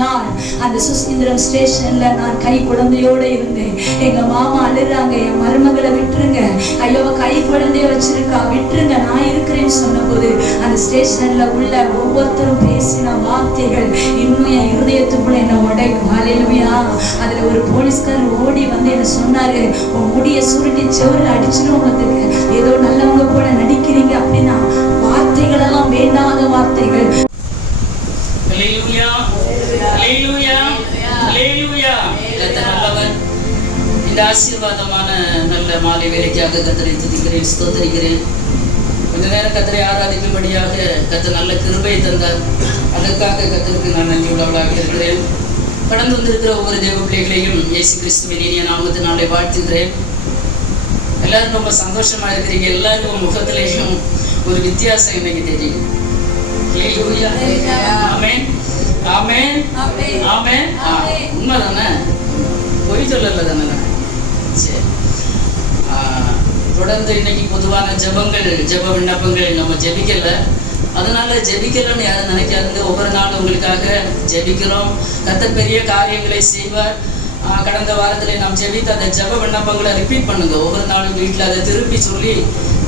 நாள் அந்த சுசீந்திரம் ஸ்டேஷன்ல நான் கை குழந்தையோட இருந்தேன். எங்க மாமா அழுறாங்க, என் மருமகளை விட்டுருங்க, ஐயோ கை குழந்தைய வச்சிருக்கா விட்டுருங்க, நான் இருக்கிறேன்னு சொன்னபோது அந்த ஸ்டேஷன்ல உள்ள ஒவ்வொருத்தரும் பேசின வார்த்தைகள் இன்னும் என் இருதயத்துக்குள்ள என்ன உடைக்கும். ஹல்லேலூயா. அதுல ஒரு போலீஸ்கார் ஓடி வந்து என்ன சொன்னாரு, உன் முடிய சுருட்டி செவரில் அடிச்சிருவதுக்கு ஏதோ நல்லவங்க போல நடிக்கிறீங்க அப்படின்னா வார்த்தைகள் எல்லாம் வேண்டாத வார்த்தைகள். ஹல்லேலூயா, ஹல்லேலூயா, ஹல்லேலூயா. நல்லவர். இந்த ஆசீர்வாதமான நல்ல மாலை வேலைக்காக கர்த்தரை துதிக்கிறேன், ஸ்தோத்திரிக்கிறேன். கொஞ்ச நேரம் கர்த்தரை ஆராதிக்கும்படியாக கர்த்தர் நல்ல கிருபையை தந்தார். அதற்காக கர்த்தருக்கு நான் நன்றி உள்ளவளாக இருக்கிறேன். கடந்து வந்திருக்கிற ஒவ்வொரு தேவ பிள்ளைகளையும் இயேசு கிறிஸ்துவின் இனிய நாமத்தினாலே வாழ்த்துகிறேன். எல்லாரும் ரொம்ப சந்தோஷமா இருக்கிறீங்க. எல்லாருக்கும் முகத்திலேயும் ஒரு வித்தியாசம் இன்னைக்கு தெரியும். ஆமென், ஆமென், ஆமென். உண்மைதானே? பொய் சொல்லல தானே? சரி. தொடர்ந்து இன்னைக்கு பொதுவான ஜெப விண்ணப்பங்கள் நம்ம ஜெபிக்கல. அதனால ஜெபிக்கலன்னு யாரும் நினைக்காது. ஒவ்வொரு நாளும் உங்களுக்காக ஜெபிக்கிறோம். கர்த்தர் பெரிய காரியங்களை செய்வார். கடந்த வாரத்தில் நாம் ஜெபித்த அந்த ஜெப விண்ணப்பங்களை ரிப்பீட் பண்ணுங்க. ஒவ்வொரு நாளும் வீட்டில் அதை திருப்பி சொல்லி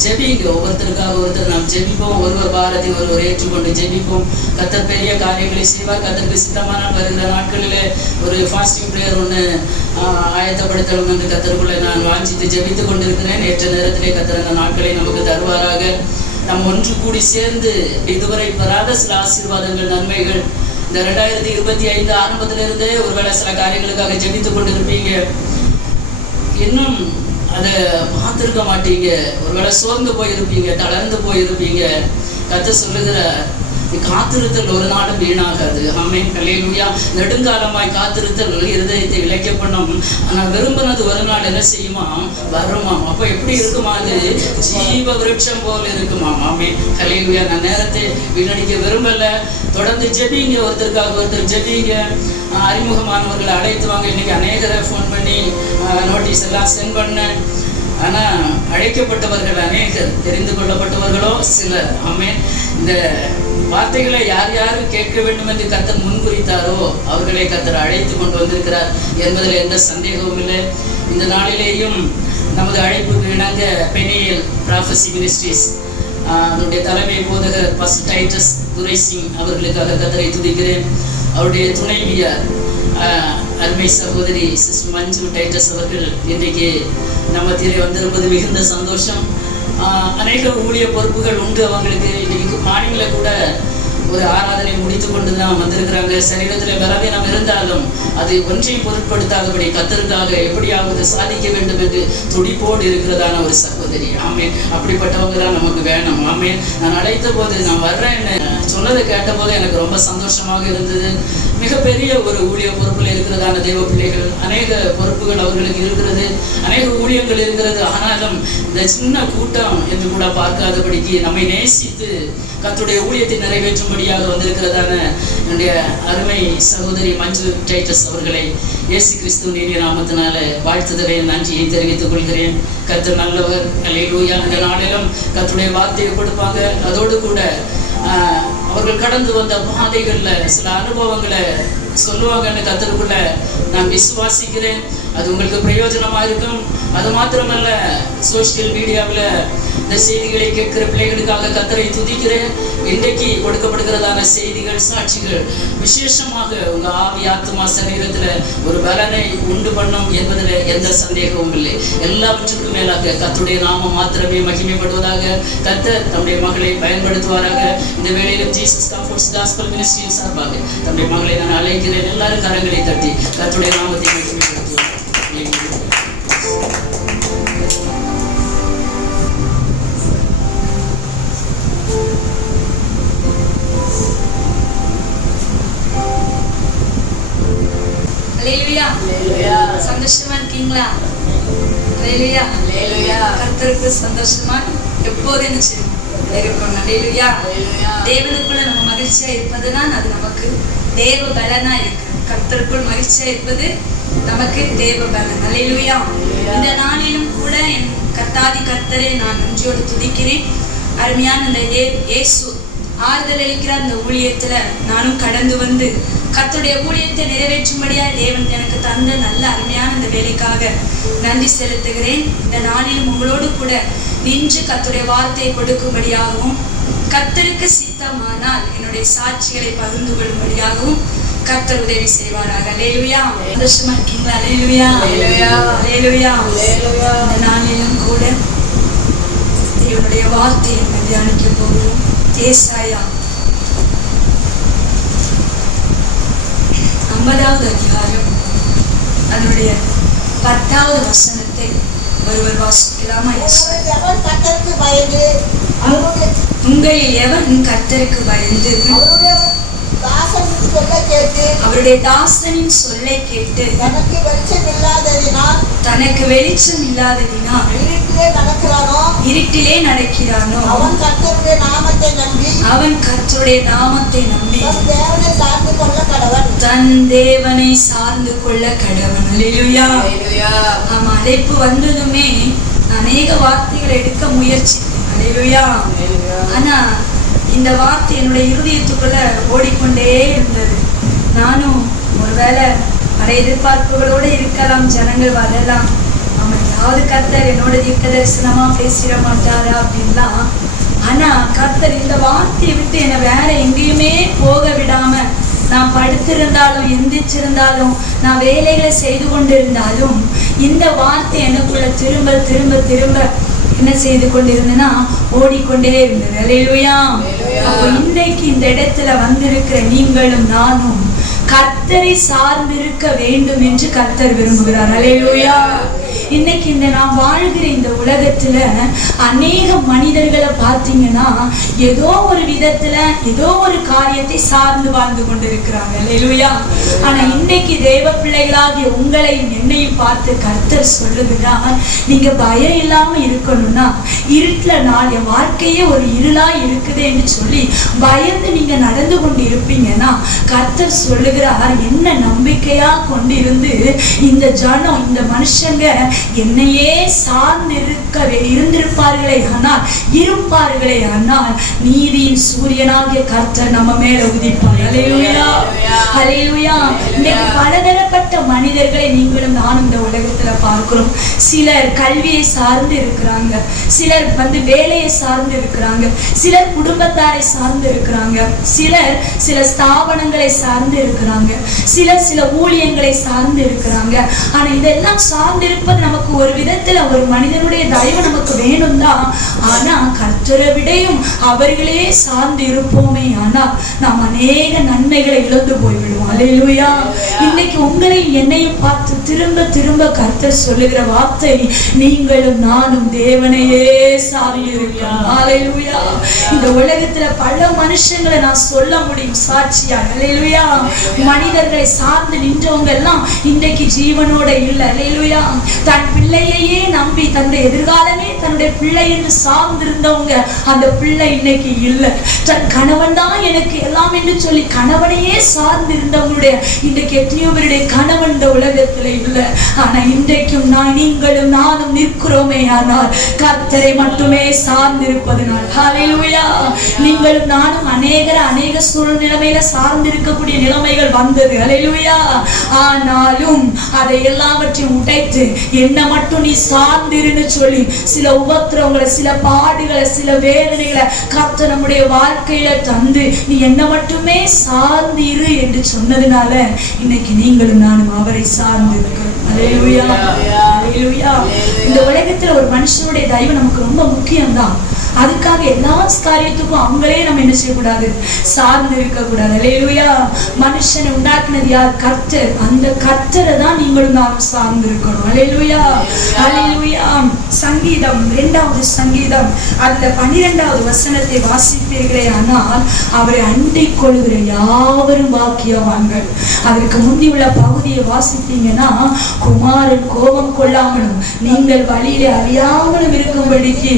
ஜெபிங்க. ஒவ்வொருத்தருக்காக ஒருத்தர் நாம் ஜெபிப்போம். ஒருவர் பாரதி ஒருவர் ஏற்றுக்கொண்டு ஜெபிப்போம். கர்த்தர் பெரிய காரியங்களை செய்வார். கர்த்தருக்கு சித்தமான வருகிற நாட்களில் ஒரு ஃபாஸ்டிங் ப்ரேயர் ஒன்று ஆயத்தப்படுத்தணும் என்று கர்த்தருக்குள்ளே நான் வாஞ்சித்து ஜெபித்து கொண்டிருக்கிறேன். நேற்று நேரத்திலே கர்த்தர் அந்த நாட்களை நமக்கு தருவாராக. நாம் ஒன்று கூடி சேர்ந்து இதுவரை பெறாத சில ஆசீர்வாதங்கள், நன்மைகள் இந்த 2025 ஆரம்பத்திலிருந்தே ஒருவேளை சில காரியங்களுக்காக ஜெபித்து கொண்டு இருப்பீங்க. இன்னும் அதை பார்த்துருக்க மாட்டீங்க. ஒருவேளை சோர்ந்து போயிருப்பீங்க, தளர்ந்து போயிருப்பீங்க. கர்த்தர் சொல்லுகிற காத்திருத்தல் ஒரு நாளும் வீணாகாது. ஆமென், ஹல்லேலூயா. நெடுங்காலமாய் காத்திருத்தல் இருதயத்தை இழைக்க பண்ணும். ஆனால் விரும்பினது ஒரு நாள் என்ன செய்யுமா? வருமாம். அப்போ எப்படி இருக்குமா? அது ஜீவ விருட்சம் போல இருக்குமாம். ஆமென், ஹல்லேலூயா. நான் நேரத்தை வீணடிக்க விரும்பல. தொடர்ந்து ஜெபிங்க. ஒருத்தருக்காக ஒருத்தர் ஜெபிங்க. அறிமுகமானவர்களை அழைத்து வாங்க. இன்னைக்கு அநேகரை ஃபோன் பண்ணி நோட்டீஸ் எல்லாம் சென்ட் பண்ணேன். ஆனால் அழைக்கப்பட்டவர்கள் அநேகர், தெரிந்து கொள்ளப்பட்டவர்களோ சிலர். ஆமென். இந்த வார்த்தைகளை யார் யார் கேட்க வேண்டும் என்று கர்த்தர் முன்குறித்தாரோ அவர்களை கர்த்தர் அழைத்து கொண்டு வந்திருக்கிறார் என்பதில் எந்த சந்தேகமும் இல்லை. இந்த நாளிலேயும் நமது அழைப்புக்கு இணங்க பெனியல் ப்ராஃபசி மினிஸ்ட்ரிஸ் அதனுடைய தலைமை போதகர் பாஸ்டர் டைட்டஸ் துரைசிங் அவர்களுக்காக கர்த்தரை துதிக்கிறேன். அவருடைய துணைவியார் அருமை சகோதரி சிஸ்டர் மஞ்சு டைட்டஸ் அவர்கள் இன்றைக்கு நம்ம மத்தியிலே வந்திருப்பது மிகுந்த சந்தோஷம். அநேக ஊழிய பொறுப்புகள் உண்டு அவங்களுக்கு. இன்னைக்கு மார்னிங்கில் கூட ஒரு ஆராதனை முடித்து கொண்டு தான் வந்திருக்கிறாங்க. சரீரத்தில் பலவீனம் இருந்தாலும் அதை ஒன்றையும் பொருட்படுத்தாதபடி கர்த்தருக்காக எப்படியாவது சாதிக்க வேண்டும் என்று துடிப்போடு இருக்கிறதான ஒரு சகோதரி. ஆமென். அப்படிப்பட்டவங்க தான் நமக்கு வேணும். ஆமென். நான் அழைத்த போது நான் வர்றேன்னு சொன்னதை கேட்ட போது எனக்கு ரொம்ப சந்தோஷமாக இருந்தது. மிகப்பெரிய ஒரு ஊழிய பொறுப்பில் இருக்கிறதான தேவ பிள்ளைகள், அநேக பொறுப்புகள் அவர்களுக்கு இருக்கிறது, அநேக ஊழியங்கள் இருக்கிறது. ஆனாலும் இந்த சின்ன கூட்டம் என்று கூட பார்க்காதபடிக்கு நம்மை நேசித்து கர்த்தருடைய ஊழியத்தை நிறைவேற்றும்படியாக வந்திருக்கிறதான என்னுடைய அருமை சகோதரி மஞ்சு டைட்டஸ் அவர்களை இயேசு கிறிஸ்துவின் இனிய நாமத்தினால வாழ்த்துதலையும் நன்றியை தெரிவித்துக் கொள்கிறேன். கர்த்தர் நல்லவர். ஹல்லேலூயா. இந்த நாளிலும் கர்த்தருடைய வார்த்தையை கொடுப்பாங்க. அதோடு கூட அவர்கள் கடந்து வந்த பாதைகளில் சில அனுபவங்களை சொல்லுவாங்கன்னு கர்த்தருக்குள்ள நான் விசுவாசிக்கிறேன். அது உங்களுக்கு பிரயோஜனமாக இருக்கும். அது மாத்திரமல்ல, சோசியல் மீடியாவில் இந்த செய்திகளை கேட்கிற பிள்ளைகளுக்காக கர்த்தரை துதிக்கிறேன். இன்றைக்கு கொடுக்கப்படுகிறதான செய்திகள், சாட்சிகள் விசேஷமாக உங்கள் ஆவி, ஆத்மா, சரீரத்தில் ஒரு பலனை உண்டு பண்ணும் என்பதில் எந்த சந்தேகமும் இல்லை. எல்லாவற்றுக்கும் மேலாக கர்த்தருடைய நாமம் மாத்திரமே மகிமைப்படுவதாக. கர்த்தர் தம்முடைய மகளை பயன்படுத்துவாராக. இந்த வேளையிலும் ஜீசஸ் கம்ஃபர்ட்ஸ் காஸ்பல் மினிஸ்ட்ரியின் சார்பாக தம்முடைய மகளை நான் அழைக்கிறேன். எல்லாரும் கரங்களை தட்டி கர்த்தருடைய நாமத்தை மகிமைப்படுத்துவோம். சந்தோஷமா இருக்கீங்களா? கர்த்தருக்கு சந்தோஷமா எப்போதும் தேவனுக்குள்ள நம்ம மகிழ்ச்சியா இருப்பதுதான் அது நமக்கு தேவ பலனா இருக்கு. கர்த்தருக்குள் மகிழ்ச்சியா இருப்பது நமக்கு தேவ பலன். அல்லேலூயா. இந்த நாளிலும் கூட என் கர்த்தாதி கர்த்தரை நான் நன்றியோடு துதிக்கிறேன். அருமையான இந்த இயேசு ஆறுதல் அளிக்கிற அந்த ஊழியத்துல நானும் கடந்து வந்து கர்த்தருடைய ஊழியத்தை நிறைவேற்றும்படியா தேவன் எனக்கு தந்த நல்ல அருமையான இந்த வேலைக்காக நன்றி செலுத்துகிறேன். இந்த நாளிலும் உங்களோடு கூட நின்று கர்த்தருடைய வார்த்தையை கொடுக்கும்படியாகவும் கர்த்தருக்கு சித்தமானால் என்னுடைய சாட்சிகளை பகிர்ந்து கொள்ளும்படியாகவும் கர்த்தர் உதவி செய்வாராக. அல்லேலூயா. சந்தோஷமா இருக்கீங்களா? அல்லேலூயா. அல்லேலூயா. இந்த நாளிலும் கூட தேவனுடைய வார்த்தையை தியானிக்க போகிறோம். ஏசாயா 50வது அதிகாரம் அதனுடைய 10வது வசனத்தை ஒருவர் வாசிக்கலாமா? உங்களில் எவன் கர்த்தருக்கு பயந்து அவருடைய தாசனின் சொல்லை கேட்டு தனக்கு வெளிச்சம் இல்லாததினால் இருட்டிலே நடக்கிறானோ அவன் கர்த்தருடைய நாமத்தை நம்பி தன் தேவனை சார்ந்து கொள்ள கடவன். அல்லேலூயா. ஆமா, அழைப்பு வந்ததுமே அநேக வார்த்தைகளை எடுக்க முயற்சித்தேன். அல்லேலூயா. ஆனா இந்த வார்த்தை என்னுடைய இருதயத்துக்குள்ள ஓடிக்கொண்டே இருந்தது. நானும் ஒருவேளை பல எதிர்பார்ப்புகளோடு இருக்கலாம், ஜனங்கள் வரலாம், அவன் ஏதாவது கர்த்தர் என்னோட தீர்க்க தரிசனமா பேசிட மாட்டாரா அப்படின்லாம். ஆனா கர்த்தர் இந்த வார்த்தையை விட்டு என்னை வேற எங்கேயுமே போக விடாம, நான் படுத்திருந்தாலும் எந்திரிச்சிருந்தாலும் நான் வேலைகளை செய்து கொண்டிருந்தாலும் இந்த வார்த்தை எனக்குள்ள திரும்ப திரும்ப திரும்ப என்ன செய்து கொண்டிருந்தேன்னா ஓடிக்கொண்டே இருந்தது. அல்லேலூயா. அப்போ இன்னைக்கு இந்த இடத்துல வந்திருக்கிற நீங்களும் நானும் கர்த்தரை சார்ந்திருக்க வேண்டும் என்று கர்த்தர் விரும்புகிறார். அல்லேலூயா. இன்னைக்கு இந்த நாம் வாழ்கிற இந்த உலகத்துல அநேக மனிதர்களை பார்த்தீங்கன்னா ஏதோ ஒரு விதத்துல ஏதோ ஒரு காரியத்தை சார்ந்து வாழ்ந்து கொண்டிருக்கிறாங்க. அல்லேலூயா. ஆனா இன்னைக்கு தேவ பிள்ளைகளாகிய உங்களையும் என்னையும் பார்த்து கர்த்தர் சொல்லுகிறார், நீங்க பயம் இல்லாம இருக்கணும்னா இருட்டுல நான் என் வாழ்க்கையே ஒரு இருளா இருக்குது என்று சொல்லி பயந்து நீங்க நடந்து கொண்டு இருப்பீங்கன்னா கர்த்தர் சொல்லுகிறார், என்ன நம்பிக்கையா கொண்டிருந்து இந்த ஜனம் இந்த மனுஷங்க என்னையே சார்ந்து இருந்திருப்பார்களே ஆனால் இருப்பார்களே ஆனால் நீதியின் சூரியனாகிய கர்த்தர் நம்ம மேல உதிப்பார். அல்லேலூயா. அல்லேலூயா. இன்னைக்கு பலதரப்பட்ட மனிதர்களை நீங்களும் நானும் இந்த உலகத்துல பார்க்கிறோம். சிலர் கல்வியை சார்ந்து இருக்கிறாங்க, சிலர் வேலையை சார்ந்து இருக்கிறாங்க, சிலர் குடும்பத்தாரை சார்ந்து இருக்கிறாங்க, சிலர் சில ஸ்தாபனங்களை சார்ந்து இருக்கிறாங்க, சிலர் சில ஊழியங்களை சார்ந்து இருக்கிறாங்க. ஆனா இதெல்லாம் சார்ந்து இருப்பது நமக்கு ஒரு விதத்துல ஒரு மனிதனுடைய தயவு நமக்கு வேணும் தான். ஆனா கர்த்தரை விடையும் அவர்களே சார்ந்து இருப்போமே ஆனால் நாம் அநேக நன்மைகளை இழந்து போய்விடுவோம். அல்லேலூயா. இன்னைக்கு உங்களை என்னையும் பார்த்து திரும்ப திரும்ப கர்த்தர் சொல்லுகிற வார்த்தை, நீங்களும் நானும் தேவனையே சார்ந்து இருக்கிறோம். அல்லேலூயா. இந்த உலகத்துல பல மனுஷங்களை நான் சொல்ல முடியும் சாட்சியா. அல்லேலூயா. மனிதர்களை சார்ந்து நின்றவங்க எல்லாம் இன்றைக்கு ஜீவனோட இல்லை. அல்லேலூயா. தன் பிள்ளையையே நம்பி தன்னுடைய எதிர்காலமே தன்னுடைய பிள்ளை என்று சார்ந்திருந்தவங்க அந்த பிள்ளை இன்னைக்கு இல்லை. தன் கணவன் தான் எனக்கு எல்லாம் என்று சொல்லி கணவனையே சார்ந்து இருந்தவங்களுடைய இன்றைக்கு எத்தனையோ பேருடைய கணவன் இந்த உலகத்துல இல்லை. ஆனா இன்றைக்கும் நீங்களும் நானும் நிற்கிறோமே ஆனால் கர்த்தரை மட்டுமே சார்ந்திருப்பதனால். ஹல்லேலூயா. நீங்களும் நானும் அநேக சூழ்நிலைமையில சார்ந்திருக்கக்கூடிய நிலைமைகள் வந்தது. ஹல்லேலூயா. ஆனாலும் அதை எல்லாவற்றையும் உடைத்து என்ன மட்டும் நீ சார்ந்திருன்னு சொல்லி சில உபத்திரவங்களை, சில பாடுகளை, சில வேதனைகளை கர்த்தர் நம்முடைய வாழ்க்கையில தந்து நீ என்ன மட்டுமே சார்ந்திரு என்று சொன்னதுனால இன்னைக்கு நீங்களும் நானும் அவரை சார்ந்து இருக்கிறோம். அல்லேலூயா. அல்லேலூயா. இந்த உலகத்துல ஒரு மனுஷனுடைய தயவு நமக்கு ரொம்ப முக்கியம்தான். அதுக்காக எல்லா காரியத்துக்கும் அவங்களே நம்ம என்ன செய்யக்கூடாது, சார்ந்து இருக்கக்கூடாது. அல்லேலூயா. மனுஷனை உண்டாக்குனது யார்? கர்த்தர். அந்த கர்த்தரை தான் நீங்களும் நானும் சார்ந்து இருக்கணும். அல்லேலூயா. அல்லேலூயா. சங்கீதம் 2வது சங்கீதம் அந்த 12வது வசனத்தை வாசிப்பீர்களே ஆனால் அவரை அண்டிக் கொள்கிற யாவரும் பாக்கியவான்கள். அதற்கு முந்தி உள்ள பகுதியை வாசிப்பீங்கன்னா, குமாரன் கோபம் கொள்ளாமலும் நீங்கள் வழியில அறியாமலும் இருக்கும்படிக்கு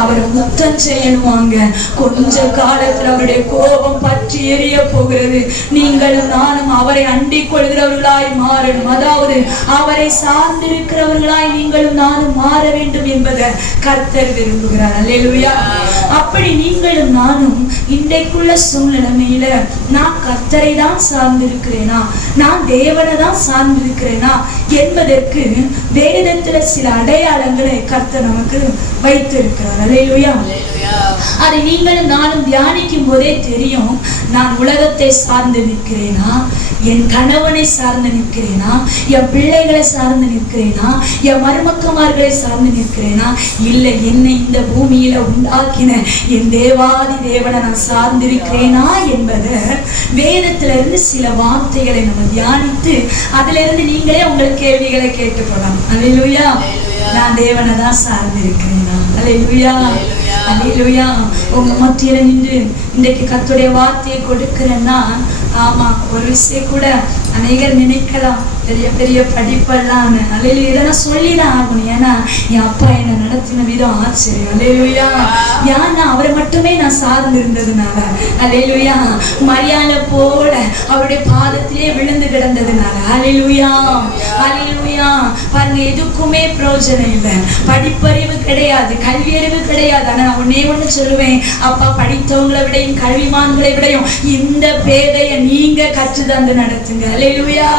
அவரை யுத்தம் செய்யணுவாங்க. கொஞ்ச காலத்துல அவருடைய கோபம் பற்றி எரிய போகிறது. நீங்களும் நானும் அவரை அண்டிக் கொள்கிறவர்களாய் மாறணும். அதாவது அவரை சார்ந்திருக்கிறவர்களாய் நீங்களும் நானும் மாற வேண்டும் என்பதை கர்த்தர் விரும்புகிறார். அல்லேலூயா. அப்படி நீங்களும் நானும் இன்றைக்குள்ள சூழ்நிலைமையில நான் கர்த்தரை தான் சார்ந்திருக்கிறேனா, நான் தேவனை தான் சார்ந்திருக்கிறேனா என்பதற்கு வேதத்துல சில அடையாளங்களை கர்த்தர் நமக்கு வைத்திருக்கிறார். அல்லேலூயா. அதை நீங்களும் நானும் தியானிக்கும் போதே தெரியும். நான் உலகத்தை சார்ந்து நிற்கிறேனா, என் கணவனை சார்ந்து நிற்கிறேனா, என் பிள்ளைகளை சார்ந்து நிற்கிறேனா, என் மருமக்கமார்களை சார்ந்து நிற்கிறேனா, இல்லை என்னை இந்த பூமியில உண்டாக்கின என் தேவாதி தேவனை நான் சார்ந்திருக்கிறேனா என்பதை வேதத்துல இருந்து சில வார்த்தைகளை நம்ம தியானித்து அதுல இருந்து நீங்களே உங்களுக்கு கேள்விகளை கேட்டுக்கொள்ளலாம். அல்லேலூயா. நான் தேவனை தான் சார்ந்திருக்கிறேனா? அல்லேலூயா. அல்லேலூயா. உங்க மத்தியில நின்று இன்றைக்கு கர்த்தருடைய வார்த்தையை கொடுக்கிறேன்னா, ஆமா, ஒரு விஷயம் கூட அநேகர் நினைக்கலாம், பெரிய பெரிய படிப்பெல்லாம் அல்லேலூயா இதெல்லாம் சொல்லிதான் ஆகணும். ஏன்னா என் அப்பா என்னை நடத்தின விதம் ஆச்சரியம். அல்லேலூயா. ஏன்னா அவரை மட்டுமே நான் சார்ந்து இருந்ததுனால, அல்லேலூயா, மரியாதை போல அவருடைய பாதத்திலே விழுந்து கிடந்ததுனால, அல்லேலூயா. அல்லேலூயா. பாருங்க, எதுக்குமே பிரயோஜனம் இல்லை. படிப்பறிவு கிடையாது, கல்வி அறிவு கிடையாது. ஆனா நான் ஒன்னே ஒண்ணு சொல்லுவேன், அப்பா படித்தவங்களை விடையும் கல்விமான்களை விடையும் இந்த பேதையை நீங்க கற்று தந்து நடத்துங்க. அல்லேலூயா.